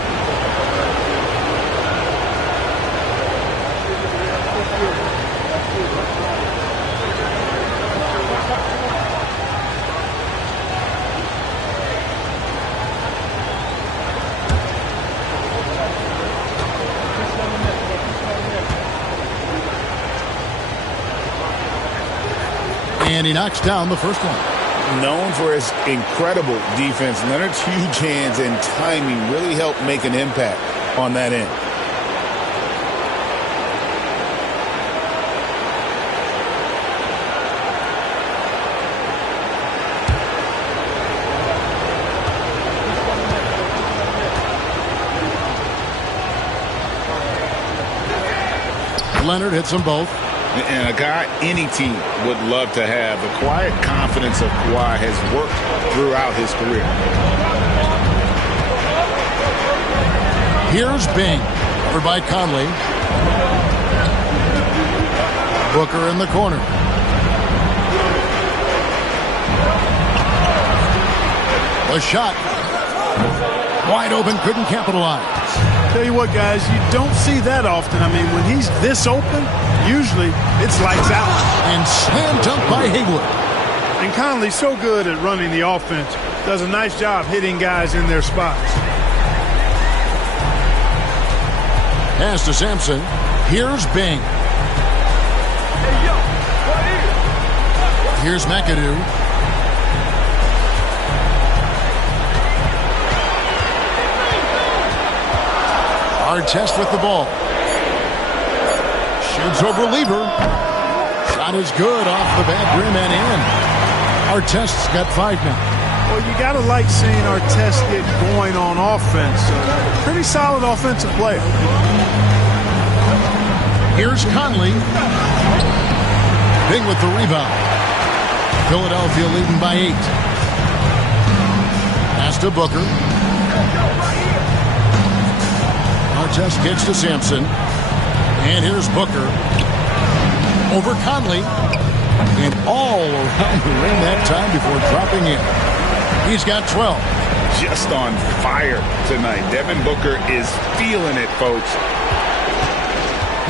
And he knocks down the first one. Known for his incredible defense, Leonard's huge hands and timing really helped make an impact on that end. Leonard hits them both. And a guy any team would love to have. The quiet confidence of Kawhi has worked throughout his career. Here's Bing. Over by Conley. Booker in the corner. A shot. Wide open, couldn't capitalize. Tell you what, guys, you don't see that often. I mean, when he's this open, usually it's lights out. And slam dunk by Hayward. And Conley's so good at running the offense. Does a nice job hitting guys in their spots. Pass to Sampson. Here's Bing. Here's McAdoo. Artest with the ball. Shoots over Lever. Shot is good off the bad rim and in. Artest's got 5 now. Well, you got to like seeing Artest get going on offense. Pretty solid offensive player. Here's Conley. Bing with the rebound. Philadelphia leading by 8. Pass to Booker. Artest kicks to Sampson. And here's Booker. Over Conley. And all around the ring that time before dropping in. He's got 12. Just on fire tonight. Devin Booker is feeling it, folks.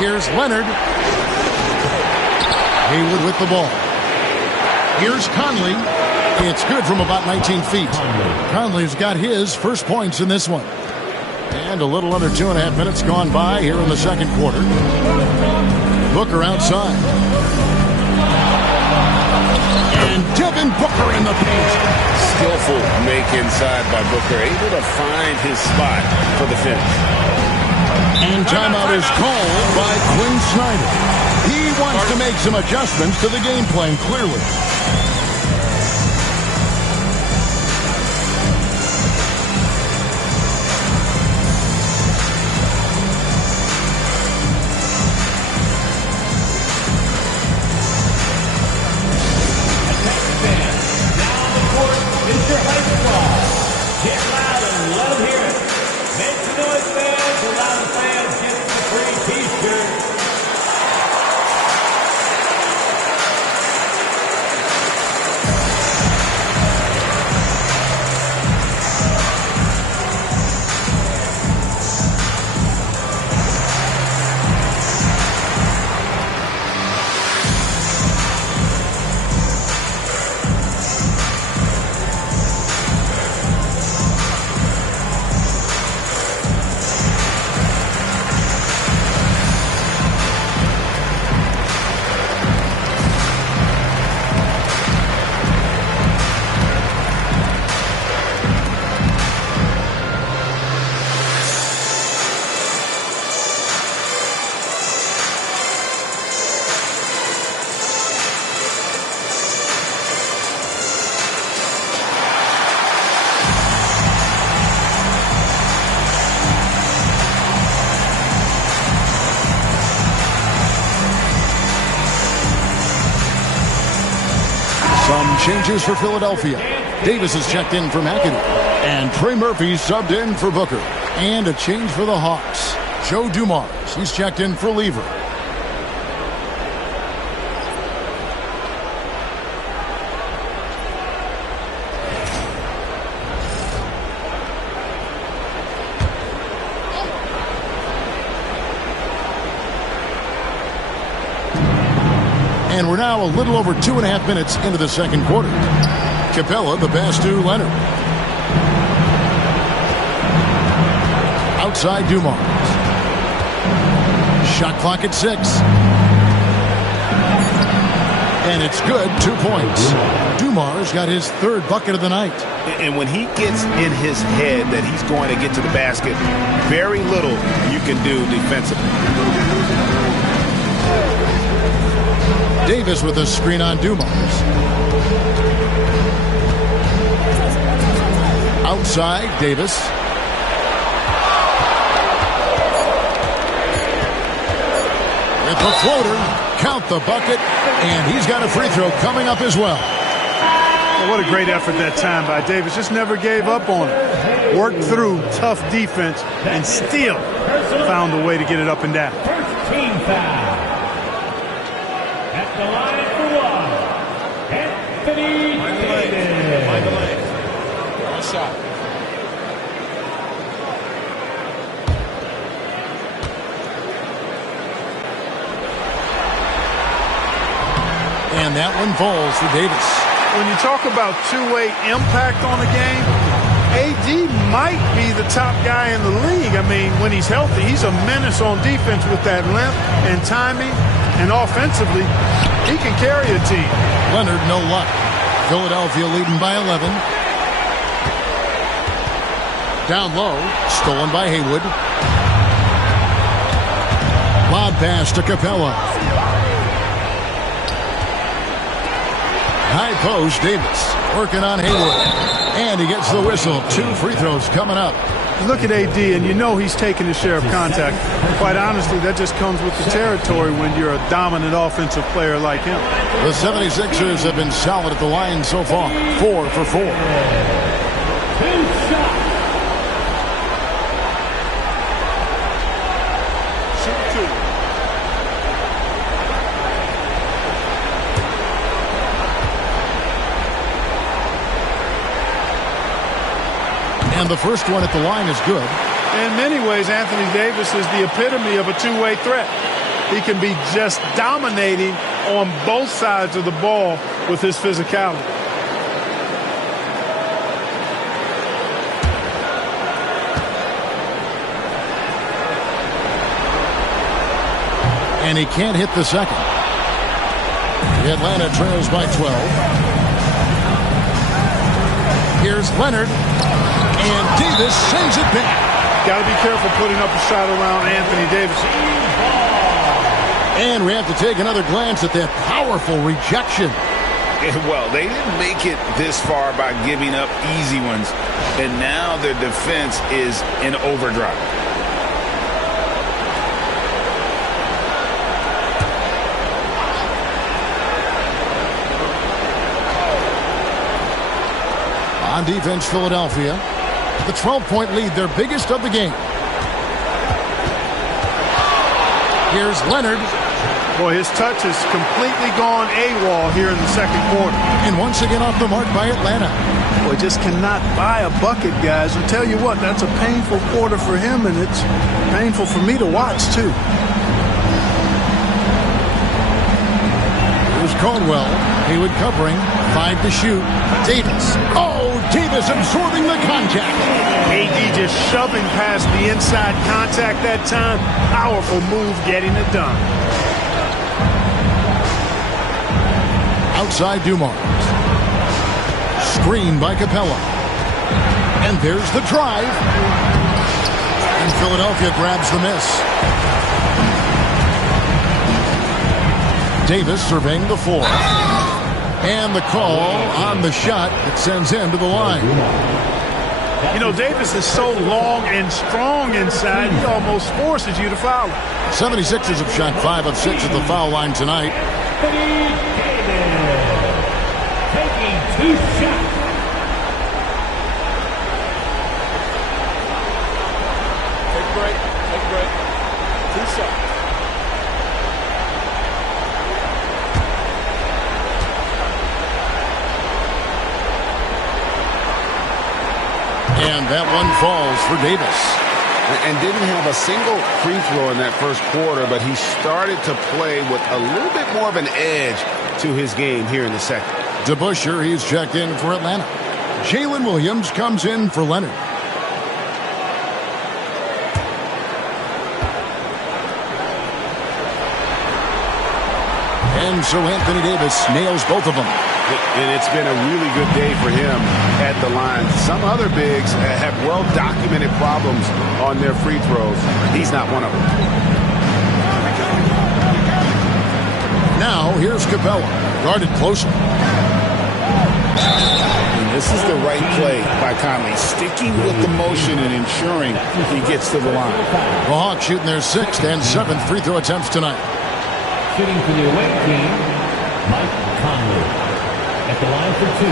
Here's Leonard. Haywood with the ball. Here's Conley. It's good from about 19 feet. Conley's got his first points in this one. And a little under 2.5 minutes gone by here in the second quarter. Booker outside. And Devin Booker in the paint. Skillful make inside by Booker. Able to find his spot for the finish. And timeout is called by Quinn Snyder. He wants to make some adjustments to the game plan, clearly. Changes for Philadelphia. Davis is checked in for McAdoo. And Trey Murphy subbed in for Booker. And a change for the Hawks. Joe Dumars, he's checked in for Lever. And we're now a little over 2.5 minutes into the second quarter. Capella, the pass to Leonard. Outside Dumars. Shot clock at 6. And it's good, 2 points. Dumars got his third bucket of the night. And when he gets in his head that he's going to get to the basket, very little you can do defensively. Davis with a screen on Dumars. Outside, Davis. With the floater, count the bucket, and he's got a free throw coming up as well. Well, what a great effort that time by Davis. Just never gave up on it. Worked through tough defense and still found a way to get it up and down. First team foul. At the line for one, Anthony Davis. Michael Lane. One shot. And that one falls for Davis. When you talk about two-way impact on the game, AD might be the top guy in the league. I mean, when he's healthy, he's a menace on defense with that length and timing. And offensively, he can carry a team. Leonard, no luck. Philadelphia leading by 11. Down low, stolen by Haywood. Lob pass to Capella. High post, Davis working on Haywood. And he gets the whistle. 2 free throws coming up. You look at AD, and you know he's taking his share of contact. Quite honestly, that just comes with the territory when you're a dominant offensive player like him. The 76ers have been solid at the line so far. 4 for 4. And the first one at the line is good. In many ways, Anthony Davis is the epitome of a two-way threat. He can be just dominating on both sides of the ball with his physicality. And he can't hit the second. The Atlanta trails by 12. Here's Leonard. And Davis sends it back. Got to be careful putting up a shot around Anthony Davis. And we have to take another glance at that powerful rejection. Well, they didn't make it this far by giving up easy ones. And now their defense is in overdrive. On defense, Philadelphia. The 12-point lead, their biggest of the game. Here's Leonard. Boy, his touch has completely gone AWOL here in the second quarter. And once again off the mark by Atlanta. Boy, just cannot buy a bucket, guys. I'll tell you what, that's a painful quarter for him, and it's painful for me to watch, too. Here's Caldwell. Haywood covering. 5 to shoot. Davis. Davis absorbing the contact. AD just shoving past the inside contact that time. Powerful move getting it done. Outside Dumars. Screen by Capella. And there's the drive. And Philadelphia grabs the miss. Davis surveying the floor. And the call on the shot that sends him to the line. You know, Davis is so long and strong inside, he almost forces you to foul him. 76ers have shot 5 of 6 at the foul line tonight. Taking 2 shots. Take a break. Take a break. 2 shots. And that one falls for Davis. And didn't have a single free throw in that first quarter, but he started to play with a little bit more of an edge to his game here in the second. DeBusschere, he's checked in for Atlanta. Jalen Williams comes in for Leonard. And so Anthony Davis nails both of them. And it's been a really good day for him at the line. Some other bigs have well-documented problems on their free throws. He's not one of them. Now here's Capella, guarded closer. And this is the right play by Conley, sticking with the motion and ensuring he gets to the line. The Hawks shooting their 6th and 7th free throw attempts tonight. Shooting for the away team, Mike Conley. At the line for 2.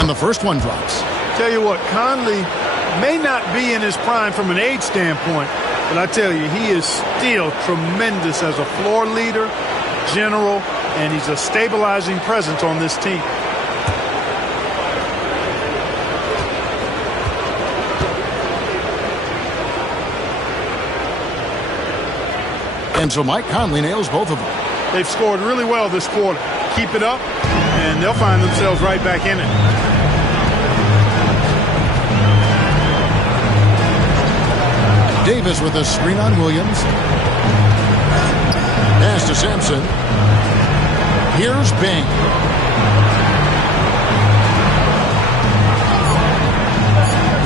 And the first one drops. Tell you what, Conley may not be in his prime from an age standpoint, but I tell you, he is still tremendous as a floor leader, general, and he's a stabilizing presence on this team. And so Mike Conley nails both of them. They've scored really well this quarter. Keep it up, and they'll find themselves right back in it. Davis with a screen on Williams. Pass to Sampson. Here's Bing.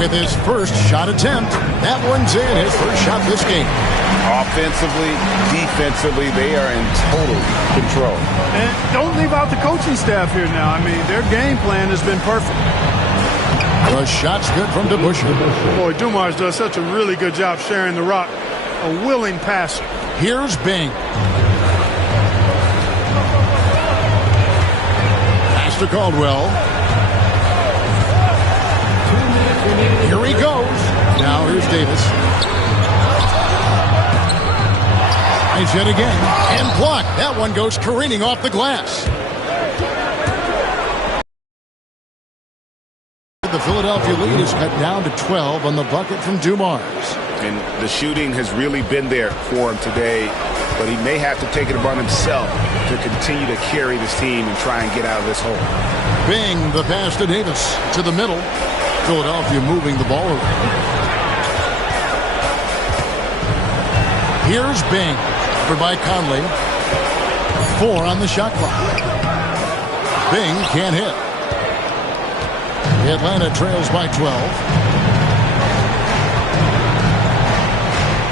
With his first shot attempt, that one's in, his first shot this game. Offensively, defensively, they are in total control. And don't leave out the coaching staff here now. I mean, their game plan has been perfect. The shot's good from DeBusschere. Boy, Dumars does such a really good job sharing the rock. A willing passer. Here's Bing. Pass to Caldwell. Here he goes. Now here's Davis. He's yet again. And blocked. That one goes careening off the glass. The Philadelphia lead is cut down to 12 on the bucket from Dumars. And the shooting has really been there for him today, but he may have to take it upon himself to continue to carry this team and try and get out of this hole. Bing, the pass to Davis, to the middle. Philadelphia moving the ball around. Here's Bing, covered by Conley. 4 on the shot clock. Bing can't hit. Atlanta trails by 12.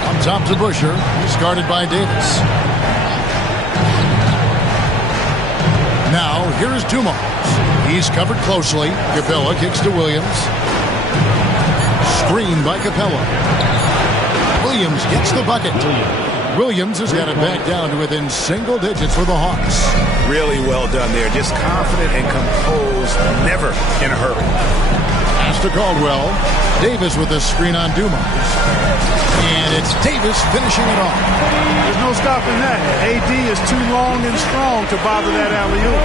Up top to Busher. He's guarded by Davis. Now, here's Dumars. He's covered closely. Capella kicks to Williams. Screen by Capella. Williams gets the bucket. Williams has got it back down to within single digits for the Hawks. Really well done there. Just confident and composed, never in a hurry. Pass to Caldwell. Davis with a screen on Dumars. And it's Davis finishing it off. There's no stopping that. AD is too long and strong to bother that alley-oop.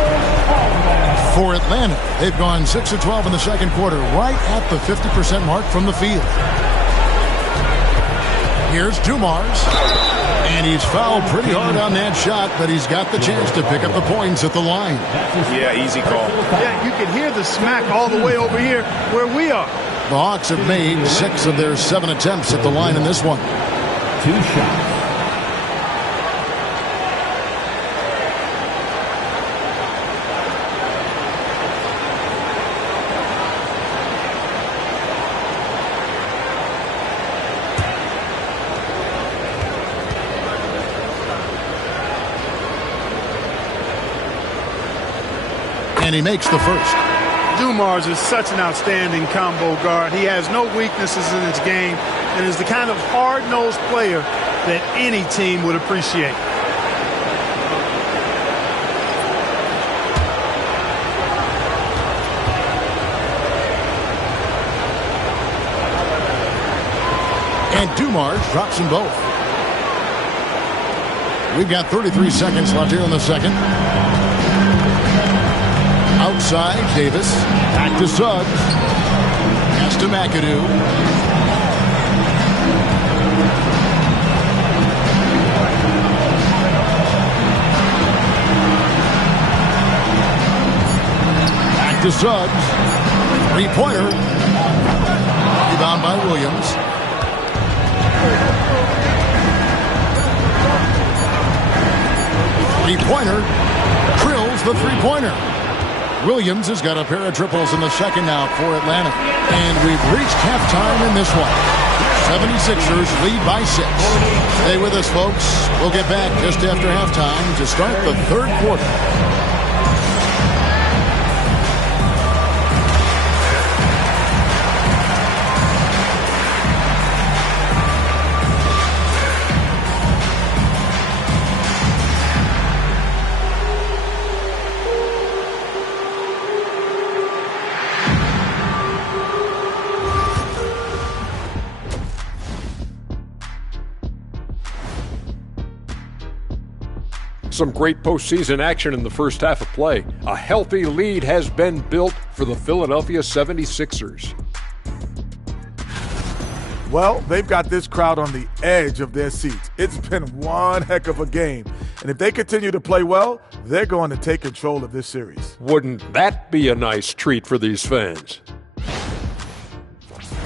For Atlanta, they've gone 6 of 12 in the second quarter, right at the 50% mark from the field. Here's Dumars. And he's fouled pretty hard on that shot, but he's got the chance to pick up the points at the line. Yeah, easy call. Yeah, you can hear the smack all the way over here where we are. The Hawks have made 6 of their 7 attempts at the line in this one. 2 shots. And he makes the first. Dumars is such an outstanding combo guard. He has no weaknesses in his game and is the kind of hard-nosed player that any team would appreciate. And Dumars drops them both. We've got 33 seconds left here in the second. Outside, Davis. Back to Suggs. Pass to McAdoo. Back to Suggs. 3-pointer. Rebound by Williams. Three-pointer. Drills the three-pointer. Williams has got a pair of triples in the second now for Atlanta. And we've reached halftime in this one. 76ers lead by 6. Stay with us, folks. We'll get back just after halftime to start the third quarter. Some great postseason action in the first half of play. A healthy lead has been built for the Philadelphia 76ers. Well, they've got this crowd on the edge of their seats. It's been one heck of a game. And if they continue to play well, they're going to take control of this series. Wouldn't that be a nice treat for these fans?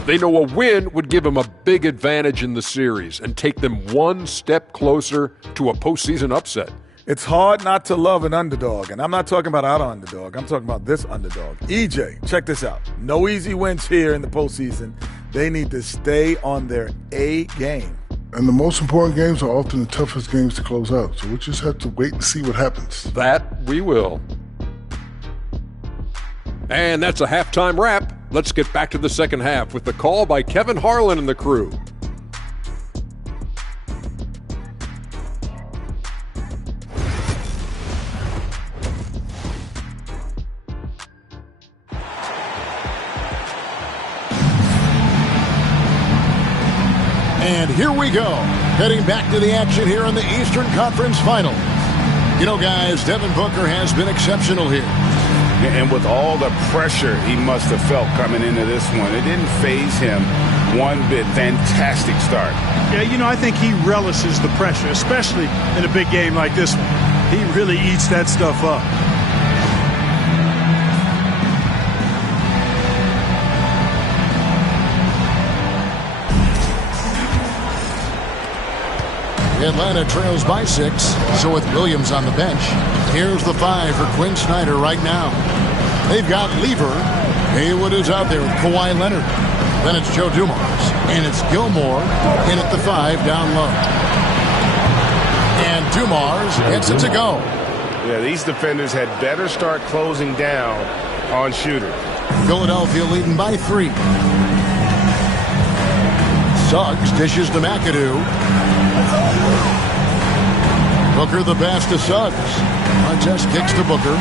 They know a win would give them a big advantage in the series and take them one step closer to a postseason upset. It's hard not to love an underdog, and I'm not talking about our underdog. I'm talking about this underdog. EJ, check this out. No easy wins here in the postseason. They need to stay on their A game. And the most important games are often the toughest games to close out, so we just have to wait and see what happens. That we will. And that's a halftime wrap. Let's get back to the second half with the call by Kevin Harlan and the crew. And here we go, heading back to the action here in the Eastern Conference Final. You know, guys, Devin Booker has been exceptional here. And with all the pressure he must have felt coming into this one, it didn't faze him one bit. Fantastic start. Yeah, you know, I think he relishes the pressure, especially in a big game like this one. He really eats that stuff up. Atlanta trails by 6, so with Williams on the bench, here's the 5 for Quinn Snyder right now. They've got Lever. Haywood is out there with Kawhi Leonard. Then it's Joe Dumars, and it's Gilmore in at the 5 down low. And Dumars gets it to go. Yeah, these defenders had better start closing down on shooters. Philadelphia leading by 3. Suggs dishes to McAdoo. Booker the pass to Suggs. Just kicks to Booker.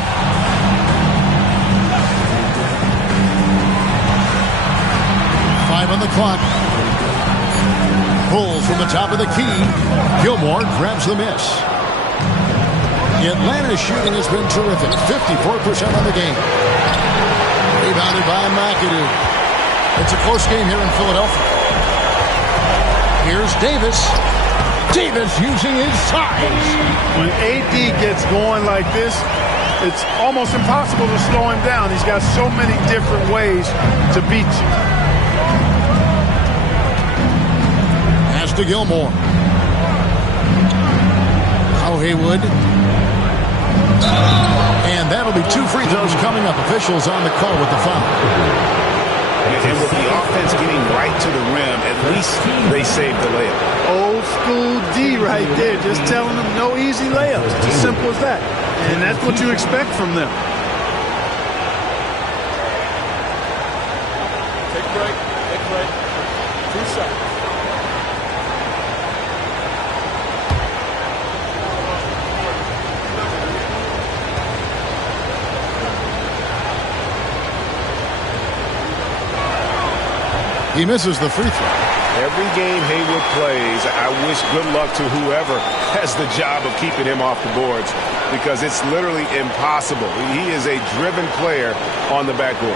Five on the clock. Pulls from the top of the key. Gilmore grabs the miss. Atlanta's shooting has been terrific. 54% on the game. Rebounded by McAdoo. It's a close game here in Philadelphia. Here's Davis. Davis using his size. When AD gets going like this, it's almost impossible to slow him down. He's got so many different ways to beat you. Pass to Gilmore. Now Haywood. And that'll be 2 free throws coming up. Officials on the call with the foul. And with the offense getting right to the rim, at least they saved the layup. Old school D right there, just telling them no easy layups. It's as simple as that. And that's what you expect from them. Take break. 2 shots. He misses the free throw. Every game Haywood plays, I wish good luck to whoever has the job of keeping him off the boards, because it's literally impossible. He is a driven player on the backboard.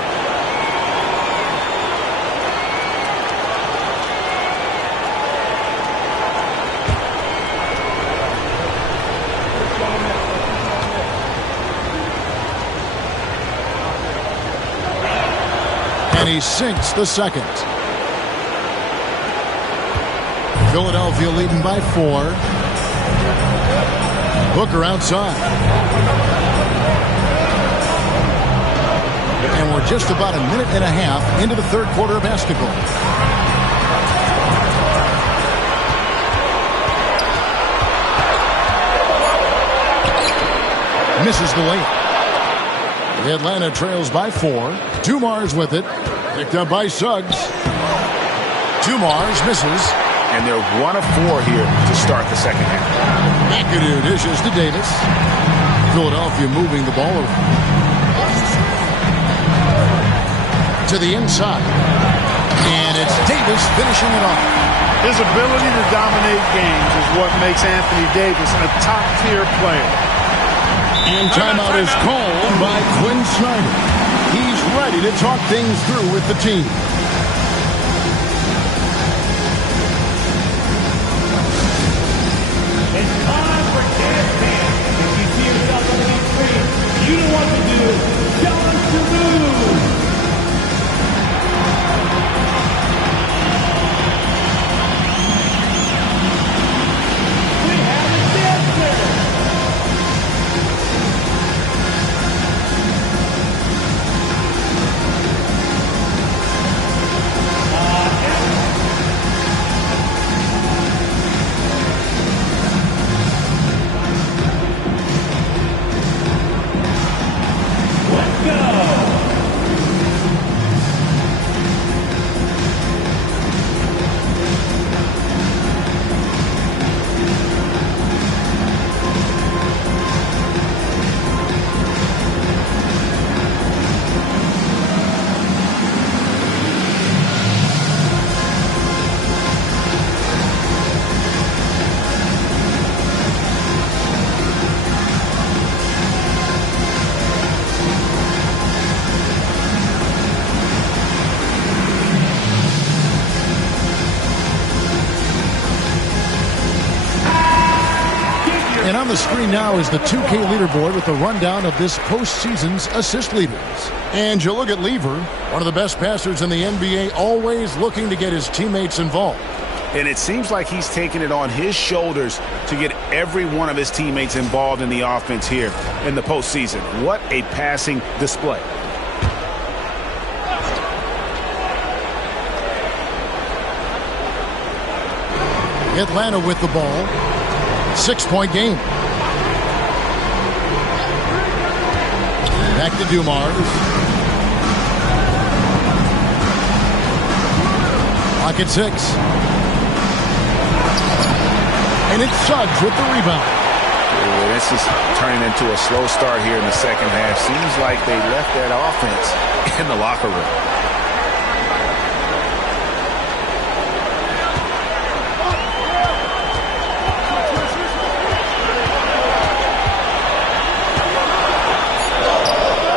And he sinks the second. Philadelphia leading by 4. Booker outside. And we're just about a minute and a half into the third quarter of basketball. Misses the layup. Atlanta trails by 4. Dumars with it. Picked up by Suggs. Dumars misses. And they're 1 of 4 here to start the second half. McAdoo dishes to Davis. Philadelphia moving the ball over. To the inside. And it's Davis finishing it off. His ability to dominate games is what makes Anthony Davis a top-tier player. And timeout is called by Quinn Snyder. He's ready to talk things through with the team. You know what to do. Tell us to move. We have a dancer. And on the screen now is the 2K leaderboard with a rundown of this postseason's assist leaders. And you look at Lever, one of the best passers in the NBA, always looking to get his teammates involved. And it seems like he's taking it on his shoulders to get every one of his teammates involved in the offense here in the postseason. What a passing display. Atlanta with the ball. 6-point game. Back to Dumars. Pocket 6. And it's Suggs with the rebound. This is turning into a slow start here in the second half. Seems like they left that offense in the locker room.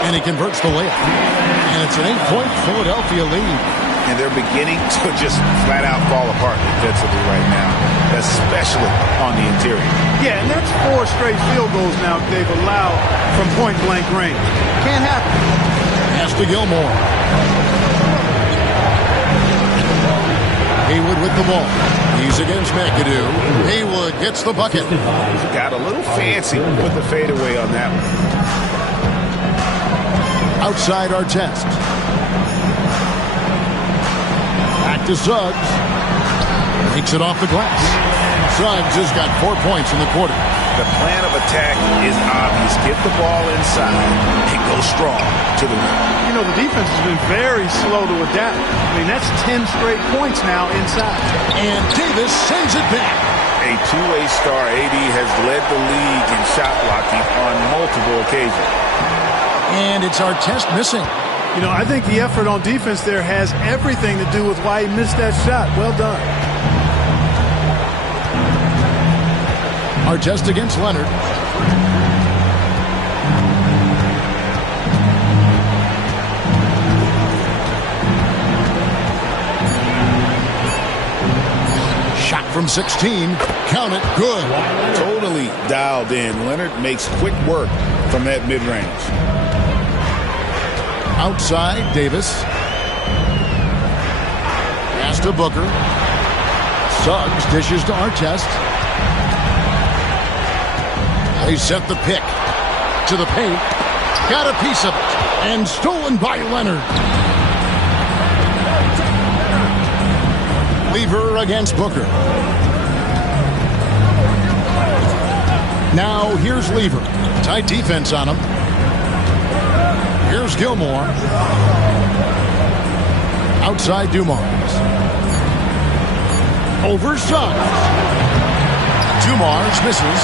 And he converts the layup. And it's an 8-point Philadelphia lead. And they're beginning to just flat out fall apart defensively right now, especially on the interior. Yeah, and that's 4 straight field goals now they've allowed from point-blank range. Can't happen. Pass to Gilmore. Haywood with the ball. He's against McAdoo. Haywood gets the bucket. Got a little fancy with the fadeaway on that one. Outside our test. Back to Suggs. Takes it off the glass. Suggs has got 4 points in the quarter. The plan of attack is obvious. Get the ball inside and go strong to the rim. You know, the defense has been very slow to adapt. I mean, that's 10 straight points now inside. And Davis sends it back. A two-way star, AD has led the league in shot blocking on multiple occasions. And it's our test missing. You know, I think the effort on defense there has everything to do with why he missed that shot. Well done. Our test against Leonard. Shot from 16. Count it. Good. Totally dialed in. Leonard makes quick work from that mid-range. Outside, Davis. Pass to Booker. Suggs dishes to Artest. They set the pick to the paint. Got a piece of it. And stolen by Leonard. Lever against Booker. Now here's Lever. Tight defense on him. Here's Gilmore. Outside Dumars. Over Suggs. Dumars misses.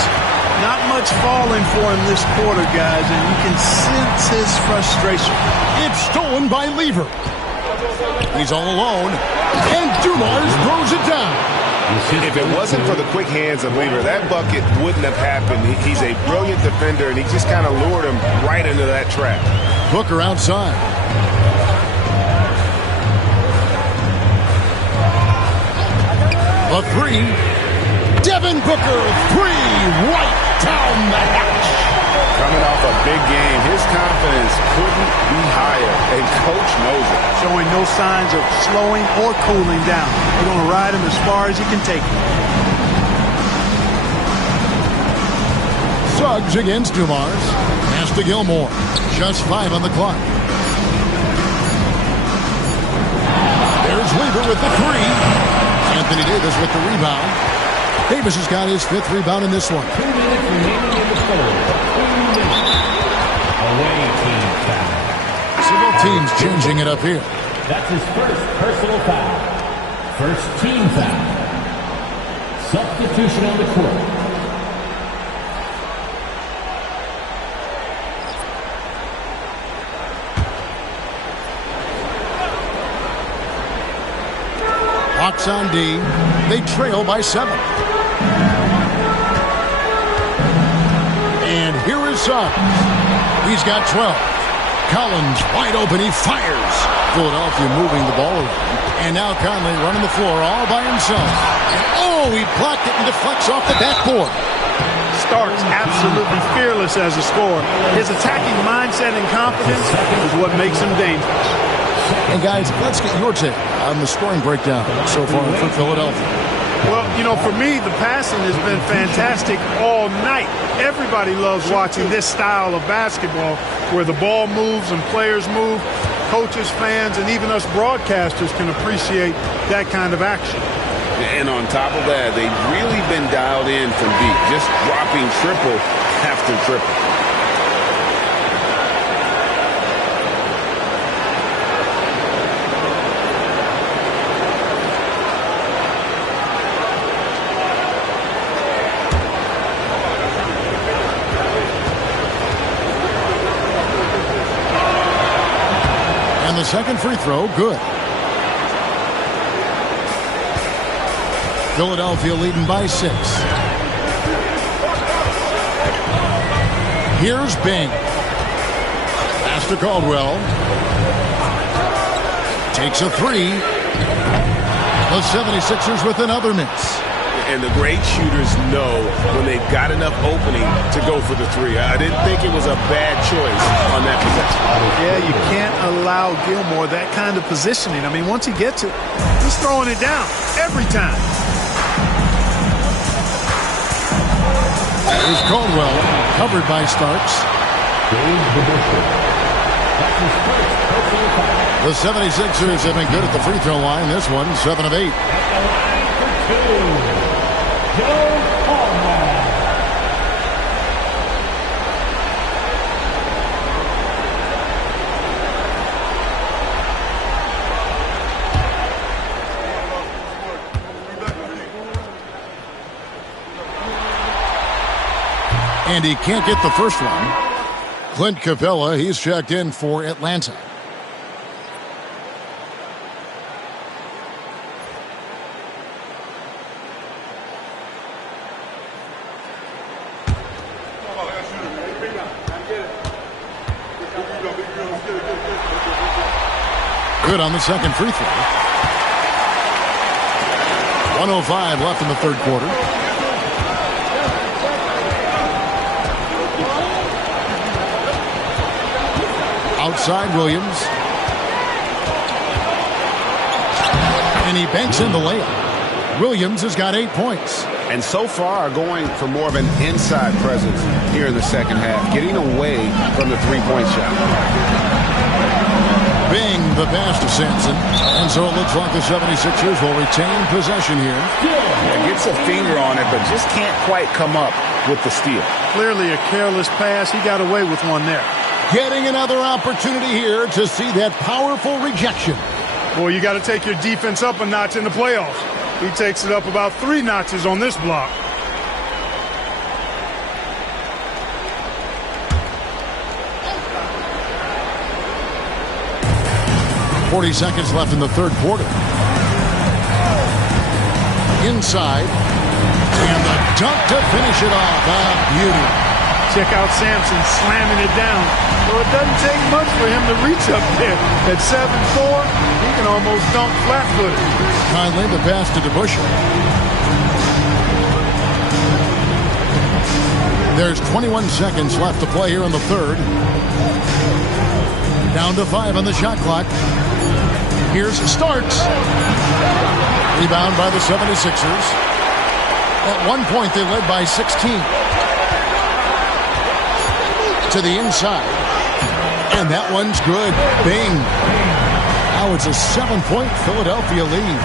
Not much falling for him this quarter, guys, and you can sense his frustration. It's stolen by Lever. He's all alone, and Dumars throws it down. If it wasn't for the quick hands of Lever, that bucket wouldn't have happened. He's a brilliant defender, and he just kind of lured him right into that trap. Booker outside. A 3. Devin Booker, 3, right down the hatch. Coming off a big game, his confidence couldn't be higher, and coach knows it. Showing no signs of slowing or cooling down. They're going to ride him as far as he can take him. Suggs against Dumars. Pass to Gilmore. Just 5 on the clock. There's Lever with the 3. Anthony Davis with the rebound. Davis has got his 5th rebound in this one. 2 minutes remaining in the third. 2 minutes. Away team foul. Several teams changing it up here. That's his first personal foul. First team foul. Substitution on the court. Hawks on D. They trail by 7. And here is Suggs. He's got 12. Collins wide open. He fires. Philadelphia moving the ball around. And now Conley running the floor all by himself. And oh, he blocked it and deflects off the backboard. Starks absolutely fearless as a scorer. His attacking mindset and confidence is what makes him dangerous. And guys, let's get your take on the scoring breakdown so far for Philadelphia. Well, you know, for me, the passing has been fantastic all night. Everybody loves watching this style of basketball where the ball moves and players move. Coaches, fans, and even us broadcasters can appreciate that kind of action. And on top of that, they've really been dialed in from deep, just dropping triple after triple. And the second free throw, good. Philadelphia leading by 6. Here's Bing. Pass to Caldwell. Takes a 3. The 76ers with another miss. And the great shooters know when they've got enough opening to go for the 3. I didn't think it was a bad choice on that possession. Yeah, you can't allow Gilmore that kind of positioning. I mean, once he gets it, he's throwing it down every time. Here's Caldwell, covered by Starks. The 76ers have been good at the free throw line. This one, 7 of 8. And he can't get the first one. Clint Capella, he's checked in for Atlanta. Good on the second free throw. 1:05 left in the third quarter. Outside Williams. And he banks in the layup. Williams has got 8 points. And so far going for more of an inside presence here in the second half, getting away from the three-point shot. Bing the pass to Sampson. And so it looks like the 76ers will retain possession here. Yeah, gets a finger on it, but just can't quite come up with the steal. Clearly a careless pass. He got away with one there. Getting another opportunity here to see that powerful rejection. Boy, you got to take your defense up a notch in the playoffs. He takes it up about 3 notches on this block. .40 seconds left in the third quarter. Inside. And the dunk to finish it off. Ah, beauty. Check out Sampson slamming it down. So it doesn't take much for him to reach up there. At 7'4", he can almost dunk flat-footed. Conley, the pass to DeBusschere. There's 21 seconds left to play here in the third. Down to 5 on the shot clock. Here's Starks. Rebound by the 76ers. At one point, they led by 16. To the inside. And that one's good. Bing. Now it's a 7-point Philadelphia lead.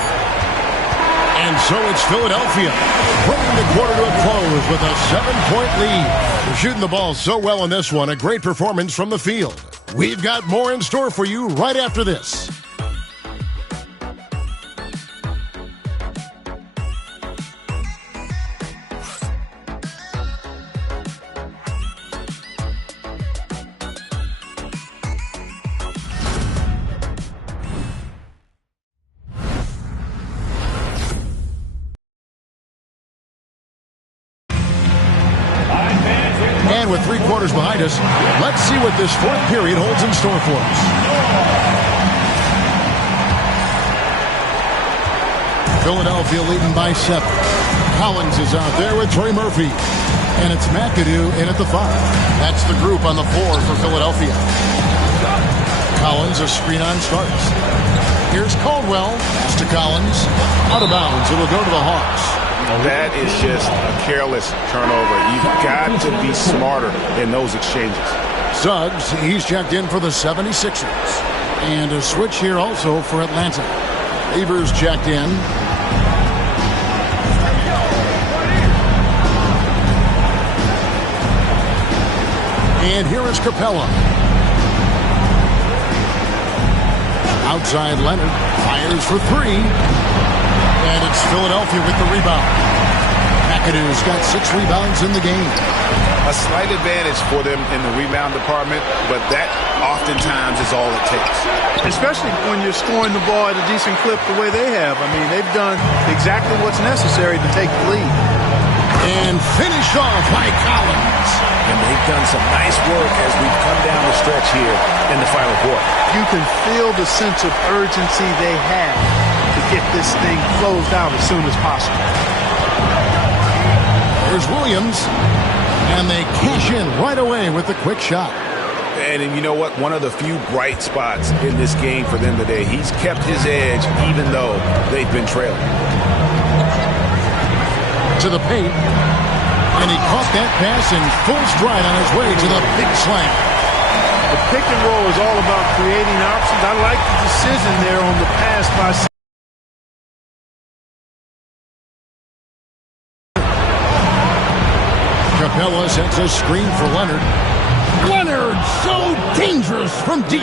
And so it's Philadelphia bringing the quarter to a close with a 7-point lead. They're shooting the ball so well in this one. A great performance from the field. We've got more in store for you right after this. And with 3 quarters behind us, let's see what this fourth period holds in store for us. Philadelphia leading by 7. Collins is out there with Trey Murphy. And it's McAdoo in at the 5. That's the group on the 4 for Philadelphia. Collins, a screen on starts. Here's Caldwell. Pass to Collins. Out of bounds. It'll go to the Hawks. That is just a careless turnover. You've got to be smarter in those exchanges. Suggs, he's checked in for the 76ers. And a switch here also for Atlanta. Evers checked in. And here is Capella. Outside Leonard. Fires for 3. And it's Philadelphia with the rebound. McAdoo's got 6 rebounds in the game. A slight advantage for them in the rebound department, but that oftentimes is all it takes. Especially when you're scoring the ball at a decent clip the way they have. I mean, they've done exactly what's necessary to take the lead. And finish off by Collins. And they've done some nice work as we've come down the stretch here in the final quarter. You can feel the sense of urgency they have to get this thing closed out as soon as possible. There's Williams. And they cash in right away with the quick shot. And you know what? One of the few bright spots in this game for them today. He's kept his edge even though they've been trailing. To the paint. And he caught that pass in full stride on his way to the big slam. The pick and roll is all about creating options. I like the decision there on the pass by Capella sets a screen for Leonard. Leonard, so dangerous from deep.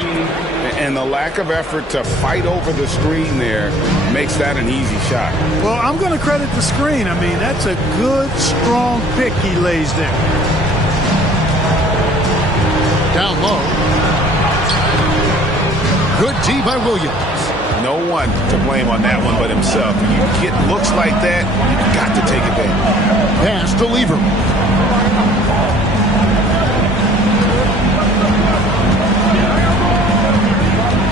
And the lack of effort to fight over the screen there makes that an easy shot. Well, I'm going to credit the screen. I mean, that's a good, strong pick he lays there. Down low. Good D by Williams. No one to blame on that one but himself. When you get looks like that, you've got to take advantage. Pass to Lever.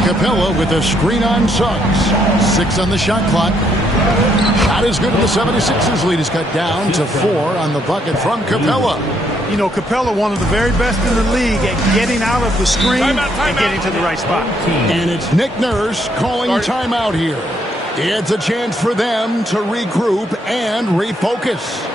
Capella with a screen on Suggs. 6 on the shot clock. Shot is good, and the 76ers lead is cut down to 4 on the bucket from Capella. You know, Capella, one of the very best in the league at getting out of the screen and getting to the right spot. And it's Nick Nurse calling timeout here. It's a chance for them to regroup and refocus.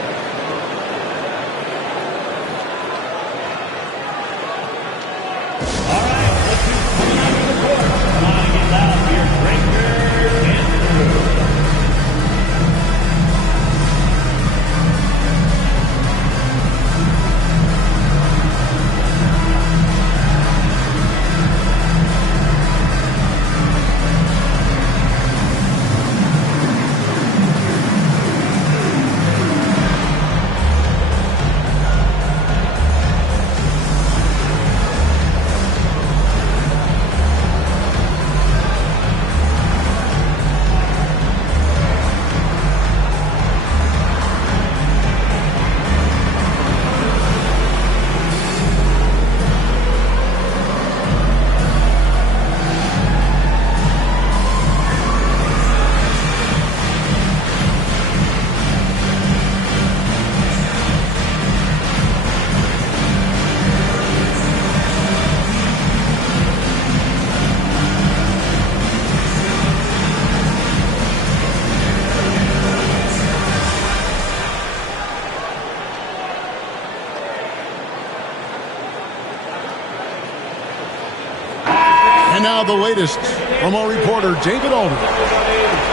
And now the latest from our reporter, David Aldridge.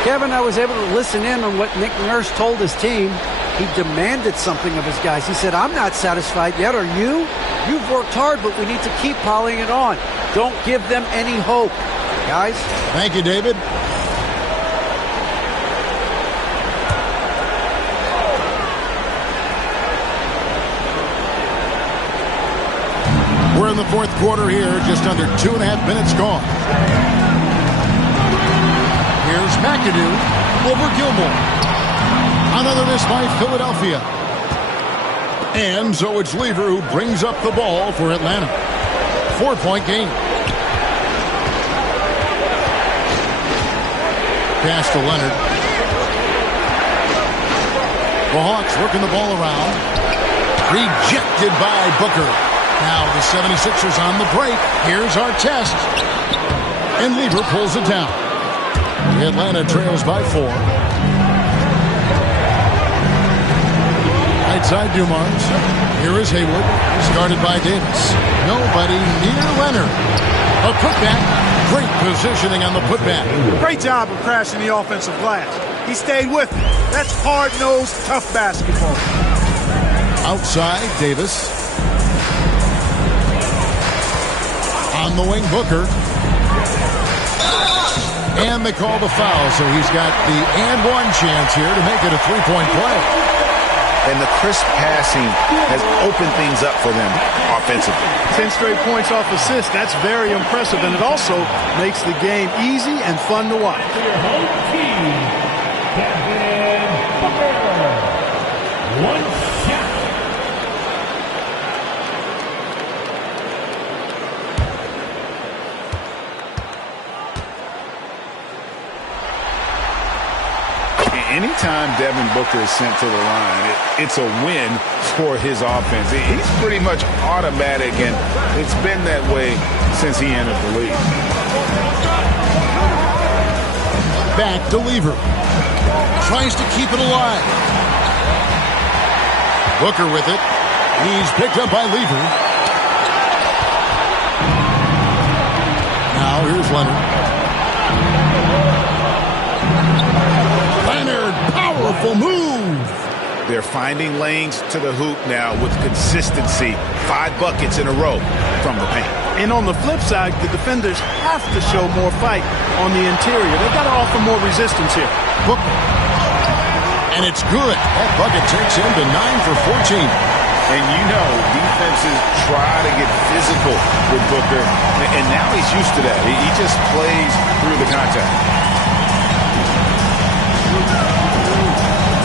Kevin, I was able to listen in on what Nick Nurse told his team. He demanded something of his guys. He said, I'm not satisfied yet. Are you? You've worked hard, but we need to keep piling it on. Don't give them any hope, guys. Thank you, David. We're in the fourth quarter here, just under 2.5 minutes gone. Here's McAdoo over Gilmore. Another miss by Philadelphia. And so it's Lever who brings up the ball for Atlanta. 4-point game. Pass to Leonard. The Hawks working the ball around. Rejected by Booker. Now the 76ers on the break. Here's Artest. And Lever pulls it down. Atlanta trails by 4. Right side Dumars. Here is Hayward. Started by Davis. Nobody near Leonard. A putback. Great positioning on the putback. Great job of crashing the offensive glass. He stayed with it. That's hard-nosed, tough basketball. Outside, Davis. On the wing, Booker. And they call the foul, so he's got the and one chance here to make it a three-point play. And the crisp passing has opened things up for them offensively. 10 straight points off assist. That's very impressive, and it also makes the game easy and fun to watch. For your home team, Devin Booker. One shot. Anytime Devin Booker is sent to the line, it's a win for his offense. He's pretty much automatic, and it's been that way since he entered the league. Back to Lever. Tries to keep it alive. Booker with it. He's picked up by Lever. Now here's Leonard. Powerful move. They're finding lanes to the hoop now with consistency. 5 buckets in a row from the paint. And on the flip side, the defenders have to show more fight on the interior. They've got to offer more resistance here. Booker. And it's good. That bucket takes him to 9 for 14. And you know, defenses try to get physical with Booker. And now he's used to that. He just plays through the contact.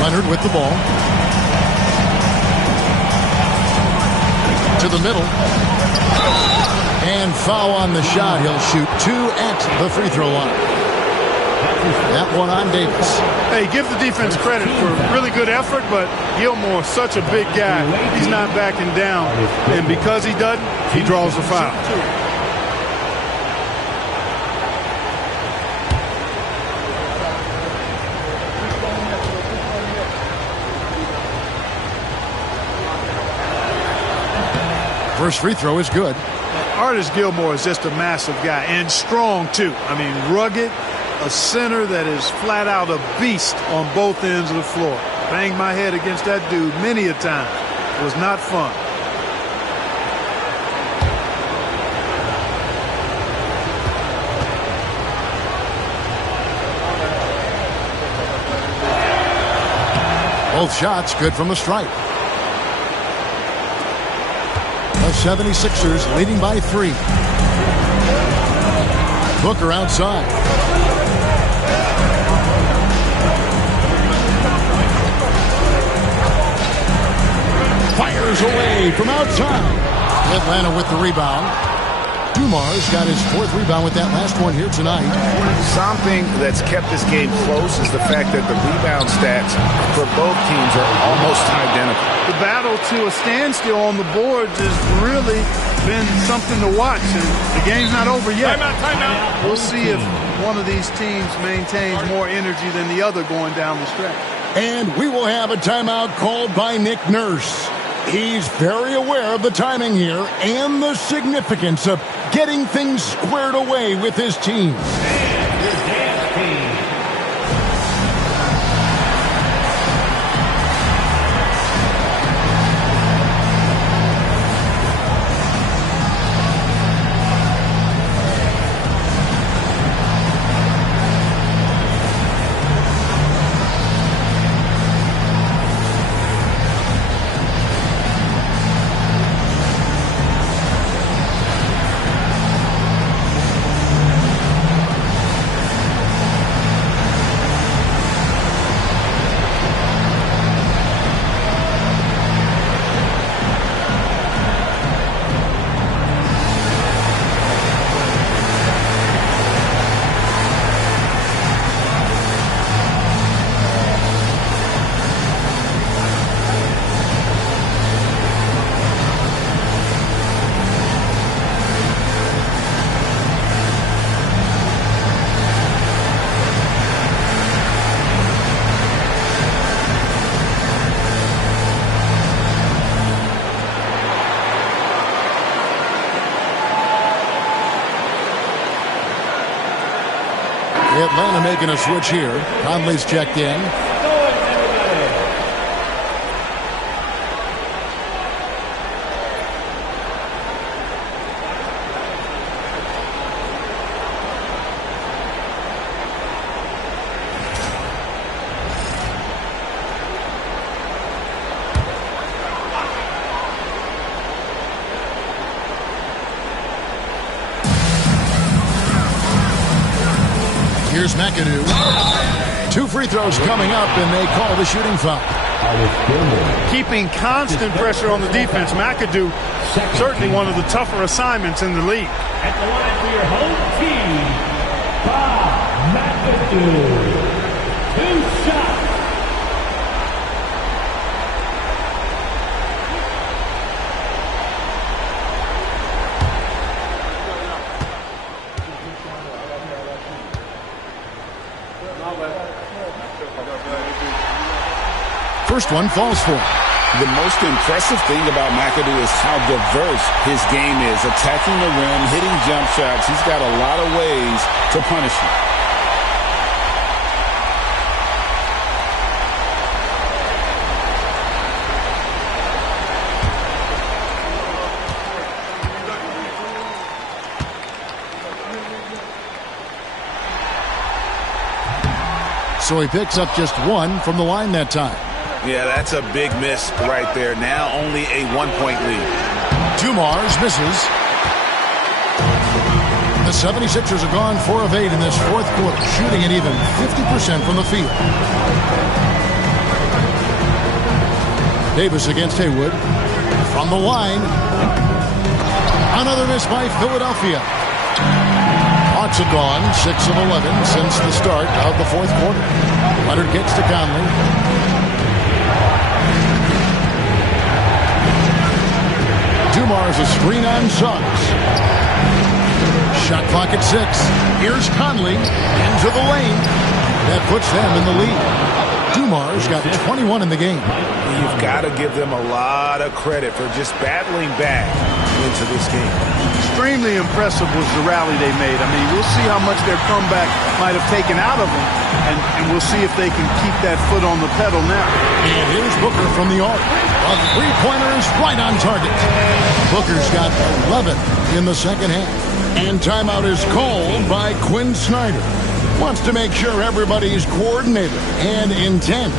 Leonard with the ball. To the middle. And foul on the shot. He'll shoot 2 at the free throw line. That one on Davis. Hey, give the defense credit for really good effort, but Gilmore's such a big guy. He's not backing down. And because he doesn't, he draws the foul. First free throw is good. Artis Gilmore is just a massive guy and strong too. I mean, rugged, a center that is flat out a beast on both ends of the floor. Banged my head against that dude many a time. It was not fun. Both shots good from the stripe. The 76ers leading by 3. Booker outside. Fires away from outside. Atlanta with the rebound. Dumars got his 4th rebound with that last one here tonight. Something that's kept this game close is the fact that the rebound stats for both teams are almost identical. The battle to a standstill on the boards has really been something to watch, and the game's not over yet. Timeout. We'll see if one of these teams maintains more energy than the other going down the stretch. And we will have a timeout called by Nick Nurse. He's very aware of the timing here and the significance of getting things squared away with his team. Atlanta making a switch here. Conley's checked in. Here's McAdoo. 2 free throws coming up, and they call the shooting foul. Keeping constant pressure on the defense. McAdoo, certainly one of the tougher assignments in the league. At the line for your home team, Bob McAdoo. 2 shots. First one falls for him. The most impressive thing about McAdoo is how diverse his game is. Attacking the rim, hitting jump shots. He's got a lot of ways to punish you. So he picks up just 1 from the line that time. Yeah, that's a big miss right there. Now only a 1-point lead. Dumars misses. The 76ers are gone 4 of 8 in this fourth quarter, shooting at even 50% from the field. Davis against Haywood. From the line. Another miss by Philadelphia. Hawks have gone 6 of 11 since the start of the fourth quarter. Leonard gets to Conley. Dumars a screen on Suggs. Shot clock at 6. Here's Conley into the lane. That puts them in the lead. Dumars got 21 in the game. You've got to give them a lot of credit for just battling back into this game. Extremely impressive was the rally they made. I mean, we'll see how much their comeback might have taken out of them, and we'll see if they can keep that foot on the pedal now. And here's Booker from the arc. A three-pointer is right on target. Booker's got 11 in the second half. And timeout is called by Quinn Snyder. Wants to make sure everybody's coordinated and intent.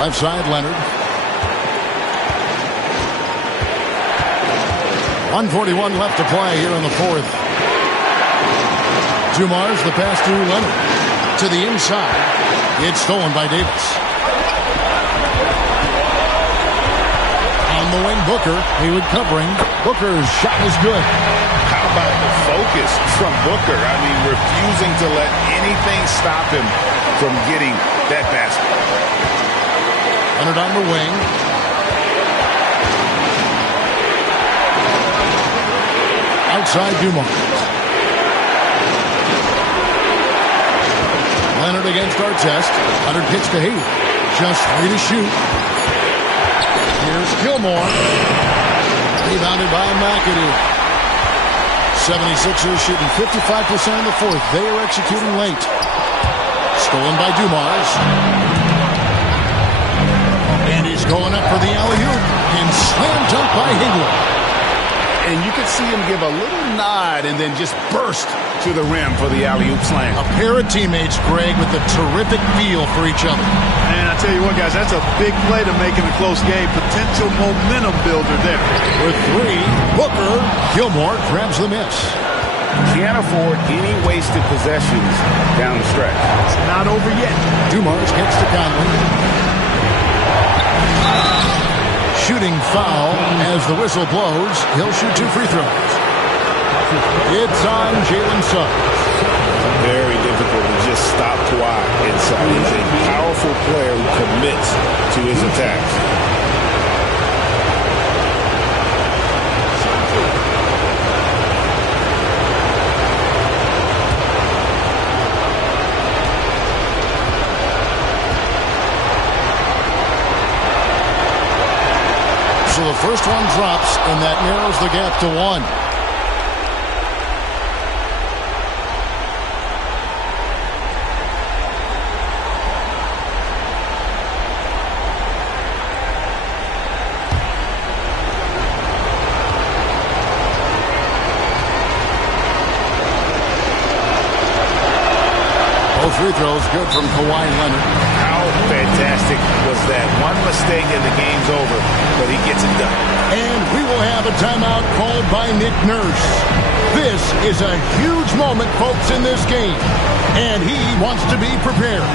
Left side, Leonard. 1:41 left to play here in the fourth. Dumars, the pass to Leonard. To the inside. It's stolen by Davis. On the wing, Booker. Haywood covering. Booker's shot is good. about the focus from Booker. I mean, refusing to let anything stop him from getting that basket. Leonard on the wing. Outside Dumars. Leonard against Artest. Leonard hits to Hayward. Just 3 to shoot. Here's Gilmore. Rebounded by McAdoo. 76ers shooting 55% in the fourth. They are executing late. Stolen by Dumars. And he's going up for the alley-oop. And slam dunk by Hayward. And you could see him give a little nod and then just burst to the rim for the alley-oop slam. A pair of teammates, Greg, with a terrific feel for each other. And I tell you what, guys, that's a big play to make in a close game. Potential momentum builder there. With 3, Booker. Gilmore grabs the miss. Can't afford any wasted possessions down the stretch. It's not over yet. Dumars gets to Conley. Shooting foul as the whistle blows. He'll shoot 2 free throws. It's on Jalen Suggs. Very difficult to just stop Kawhi inside. He's a powerful player who commits to his attacks. So the first one drops, and that narrows the gap to 1. Both free throws good from Kawhi Leonard. How fantastic was that? One mistake and the game's over, but he gets it done. And we will have a timeout called by Nick Nurse. This is a huge moment, folks, in this game, and he wants to be prepared.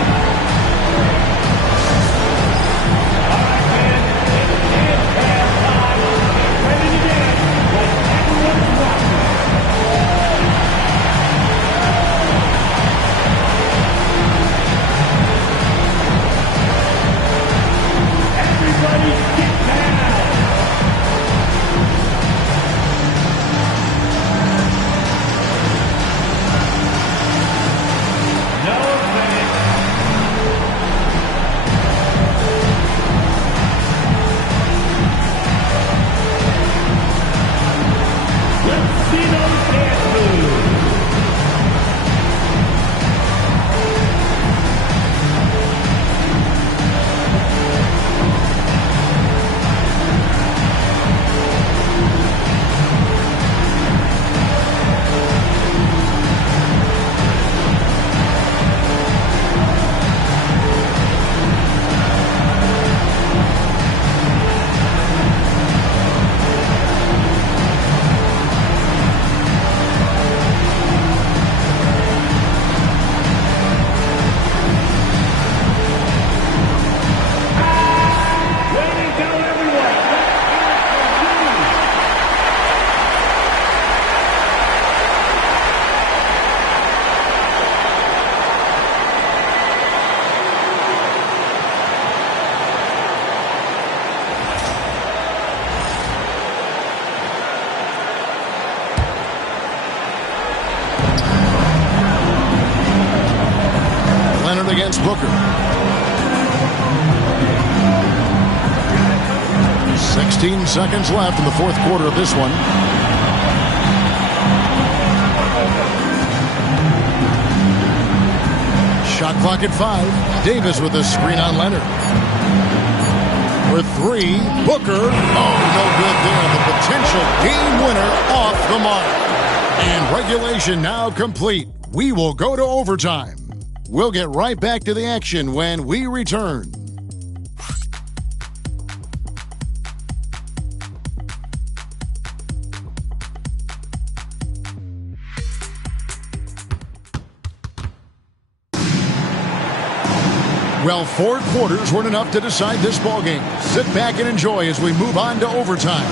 Against Booker. 16 seconds left in the fourth quarter of this one. Shot clock at 5. Davis with a screen on Leonard. For 3, Booker. Oh, no good there. The potential game winner off the mark. And regulation now complete. We will go to overtime. We'll get right back to the action when we return. Well, 4 quarters weren't enough to decide this ballgame. Sit back and enjoy as we move on to overtime.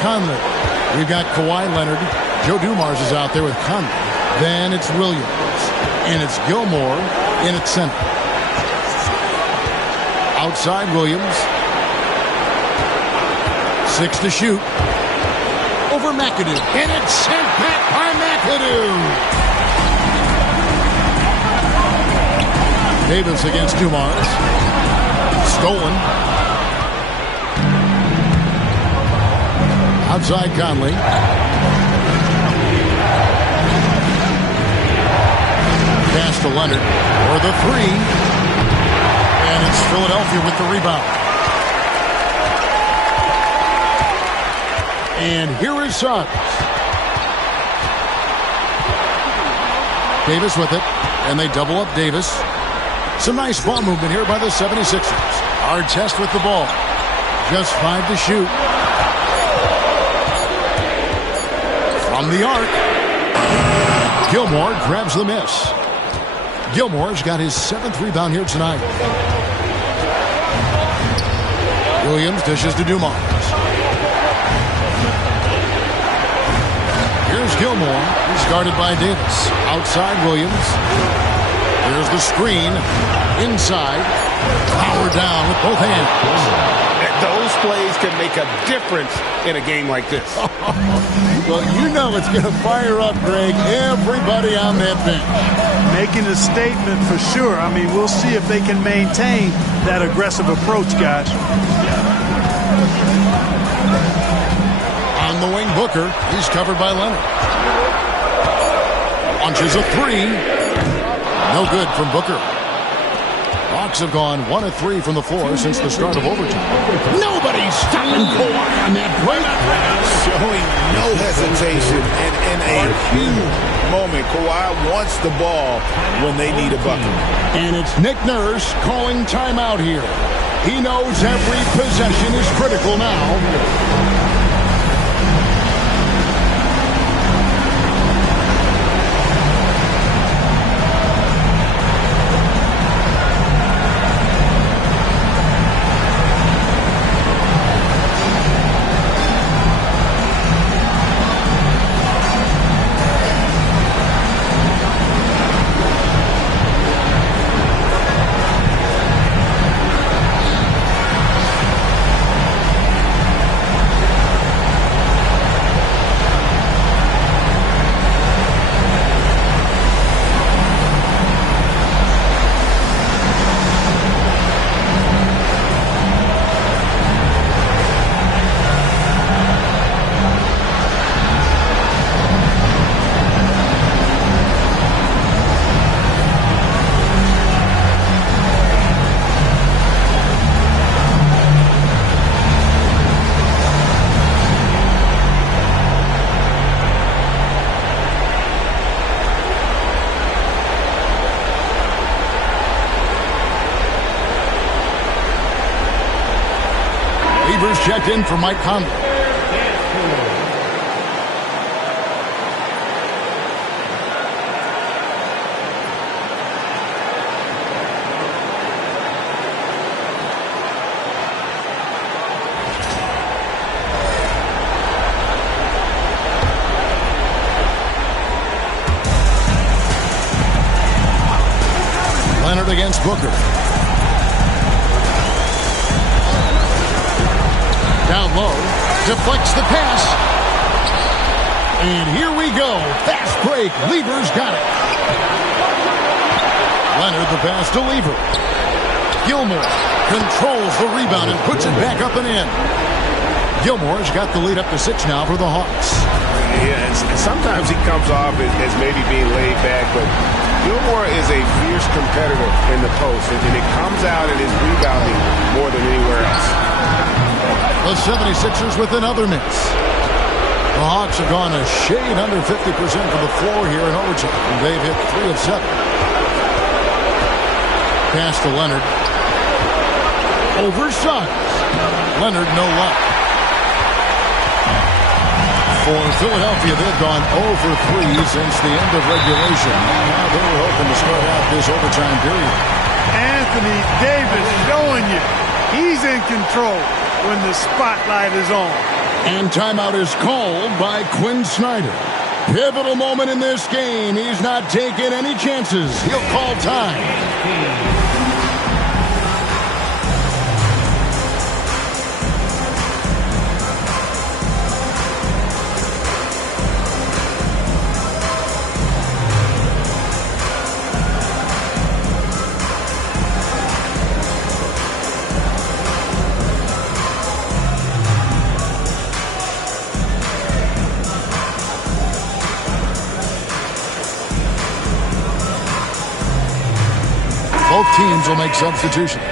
Conley. We've got Kawhi Leonard. Joe Dumars is out there with Conley. Then it's Williams. And it's Gilmore in at center. Outside Williams. 6 to shoot. Over McAdoo. And it's sent back by McAdoo. Davis against Dumars. Stolen. Outside Conley. Pass to Leonard for the 3. And it's Philadelphia with the rebound. And here is Suggs. Davis with it. And they double up Davis. Some nice ball movement here by the 76ers. Artest with the ball. Just 5 to shoot. From the arc. Gilmore grabs the miss. Gilmore's got his 7th rebound here tonight. Williams dishes to Dumars. Here's Gilmore. He's guarded by Davis. Outside Williams. Here's the screen. Inside. Power down with both hands. Those plays can make a difference in a game like this. Well, you know it's going to fire up, Greg, everybody on that bench. Making a statement for sure. I mean, we'll see if they can maintain that aggressive approach, guys. On the wing, Booker. He's covered by Leonard. Launches a 3. No good from Booker. Hawks have gone 1 of 3 from the floor since the start of overtime. Nobody's stopping Kawhi on that great pass. Showing no hesitation and in a huge moment. Kawhi wants the ball when they need a bucket. And it's Nick Nurse calling timeout here. He knows every possession is critical now. Checked in for Mike Conley. Leonard against Booker. Down low, deflects the pass. And here we go. Fast break. Lever's got it. Leonard the pass to Lever. Gilmore controls the rebound and puts it back up and in. Gilmore's got the lead up to 6 now for the Hawks. Yeah, and sometimes he comes off as maybe being laid back, but Gilmore is a fierce competitor in the post, and it comes out in his rebounding more than anywhere else. The 76ers with another miss. The Hawks have gone a shade under 50% for the floor here in overtime. They've hit 3 of 7. Pass to Leonard. Over Suggs. Leonard no luck. For Philadelphia, they've gone 0 for 3 since the end of regulation. Now they were hoping to start out this overtime period. Anthony Davis showing you he's in control when the spotlight is on. And timeout is called by Quinn Snyder. Pivotal moment in this game. He's not taking any chances. He'll call time. Both teams will make substitutions.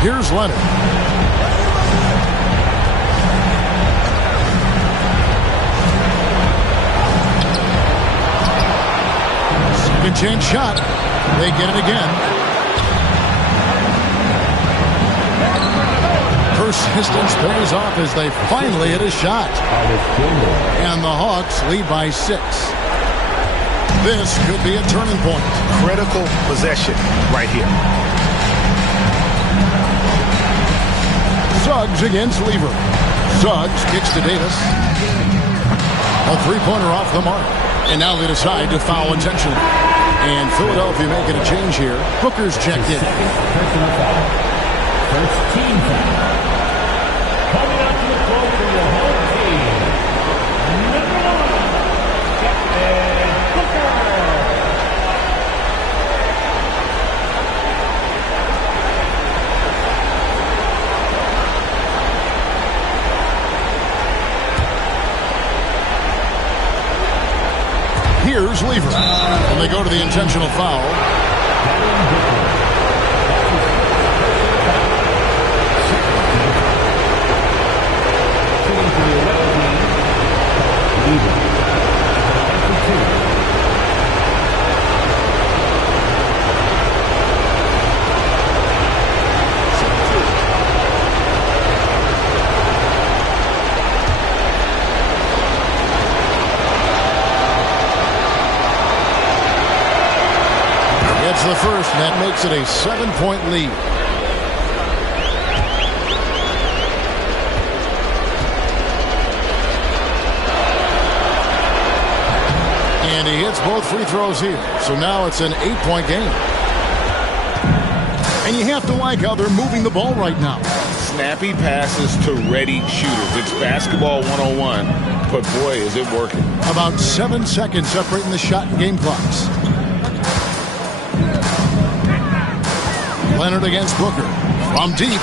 Here's Leonard. Second chance shot. They get it again. Persistence pays off as they finally hit a shot. And the Hawks lead by 6. This could be a turning point. Critical possession right here. Suggs against Lever. Suggs kicks to Davis. A three-pointer off the mark. And now they decide to foul intentionally. And Philadelphia making a change here. Booker's checked in. First team foul. Coming out to the floor for your home team. Number 1, Captain Booker. Here's Lever. And they go to the intentional foul. Gets the first, and that makes it a 7-point lead. And he hits both free throws here. So now it's an 8-point game. And you have to like how they're moving the ball right now. Snappy passes to ready shooters. It's basketball 101, but boy, is it working. About 7 seconds separating the shot and game clocks. Leonard against Booker. From deep.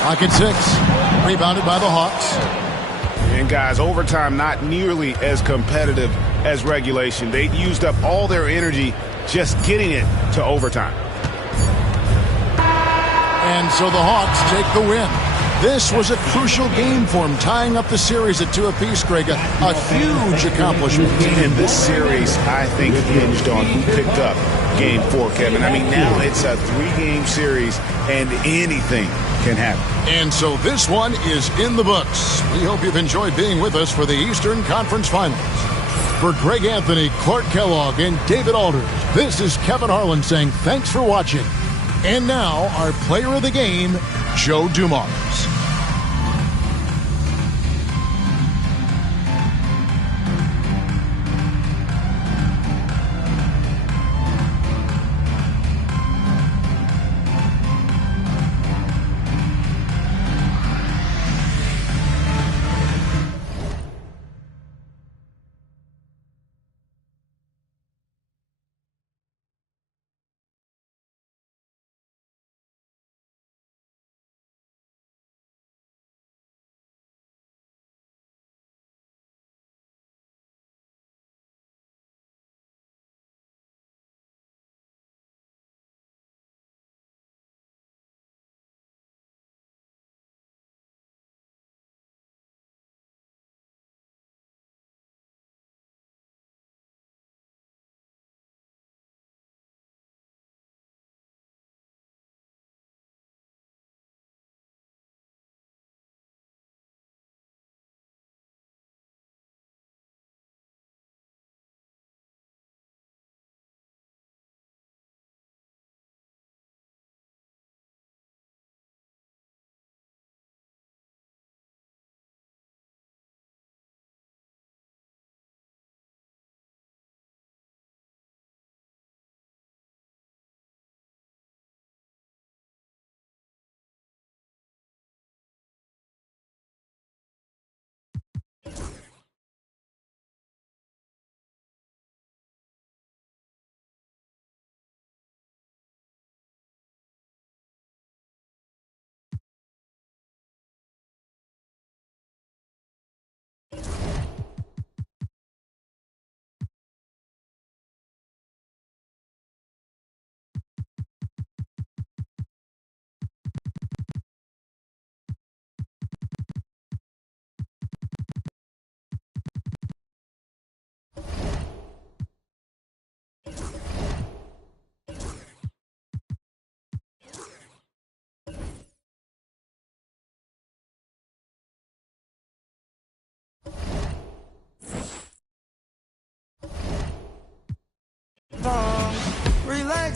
Pocket 6. Rebounded by the Hawks. And guys, overtime not nearly as competitive as regulation. They used up all their energy just getting it to overtime. And so the Hawks take the win. This was a crucial game for them, tying up the series at 2 apiece, Greg. A huge accomplishment. And this series, I think, hinged on who picked up Game 4, Kevin. I mean, now it's a 3-game series, and anything can happen. And so this one is in the books. We hope you've enjoyed being with us for the Eastern Conference Finals. For Greg Anthony, Clark Kellogg, and David Aldridge, this is Kevin Harlan saying thanks for watching. And now, our player of the game, Joe Dumars.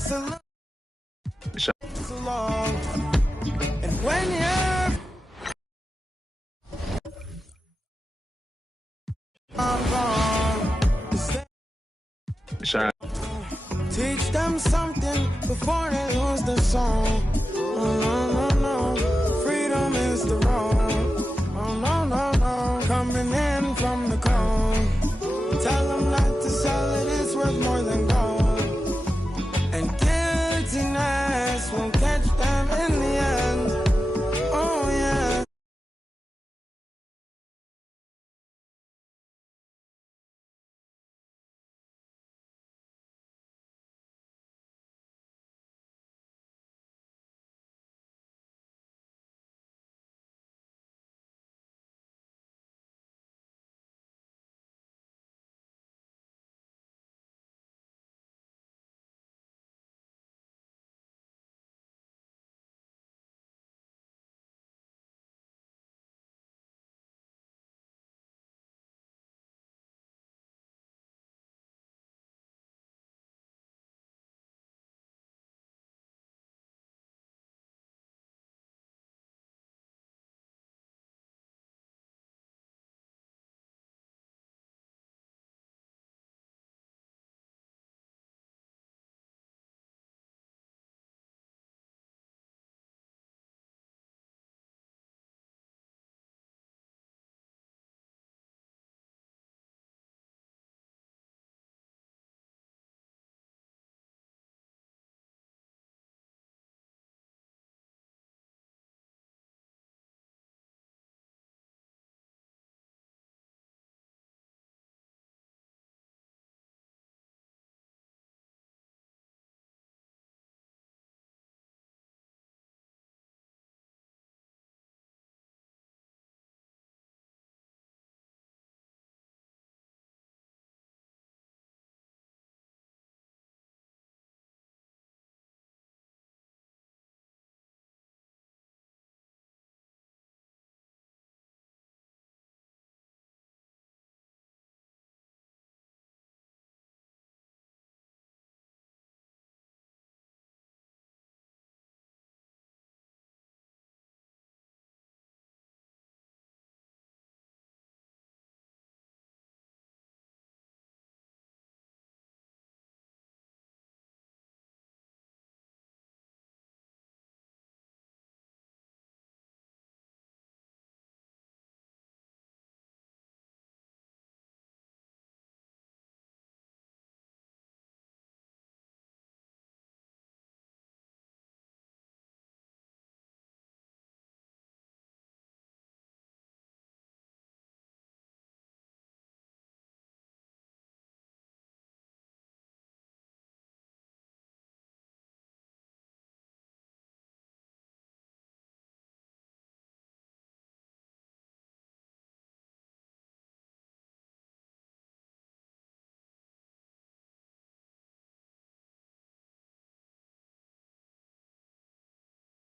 so long. And when you're gone, teach them something before they lose the song.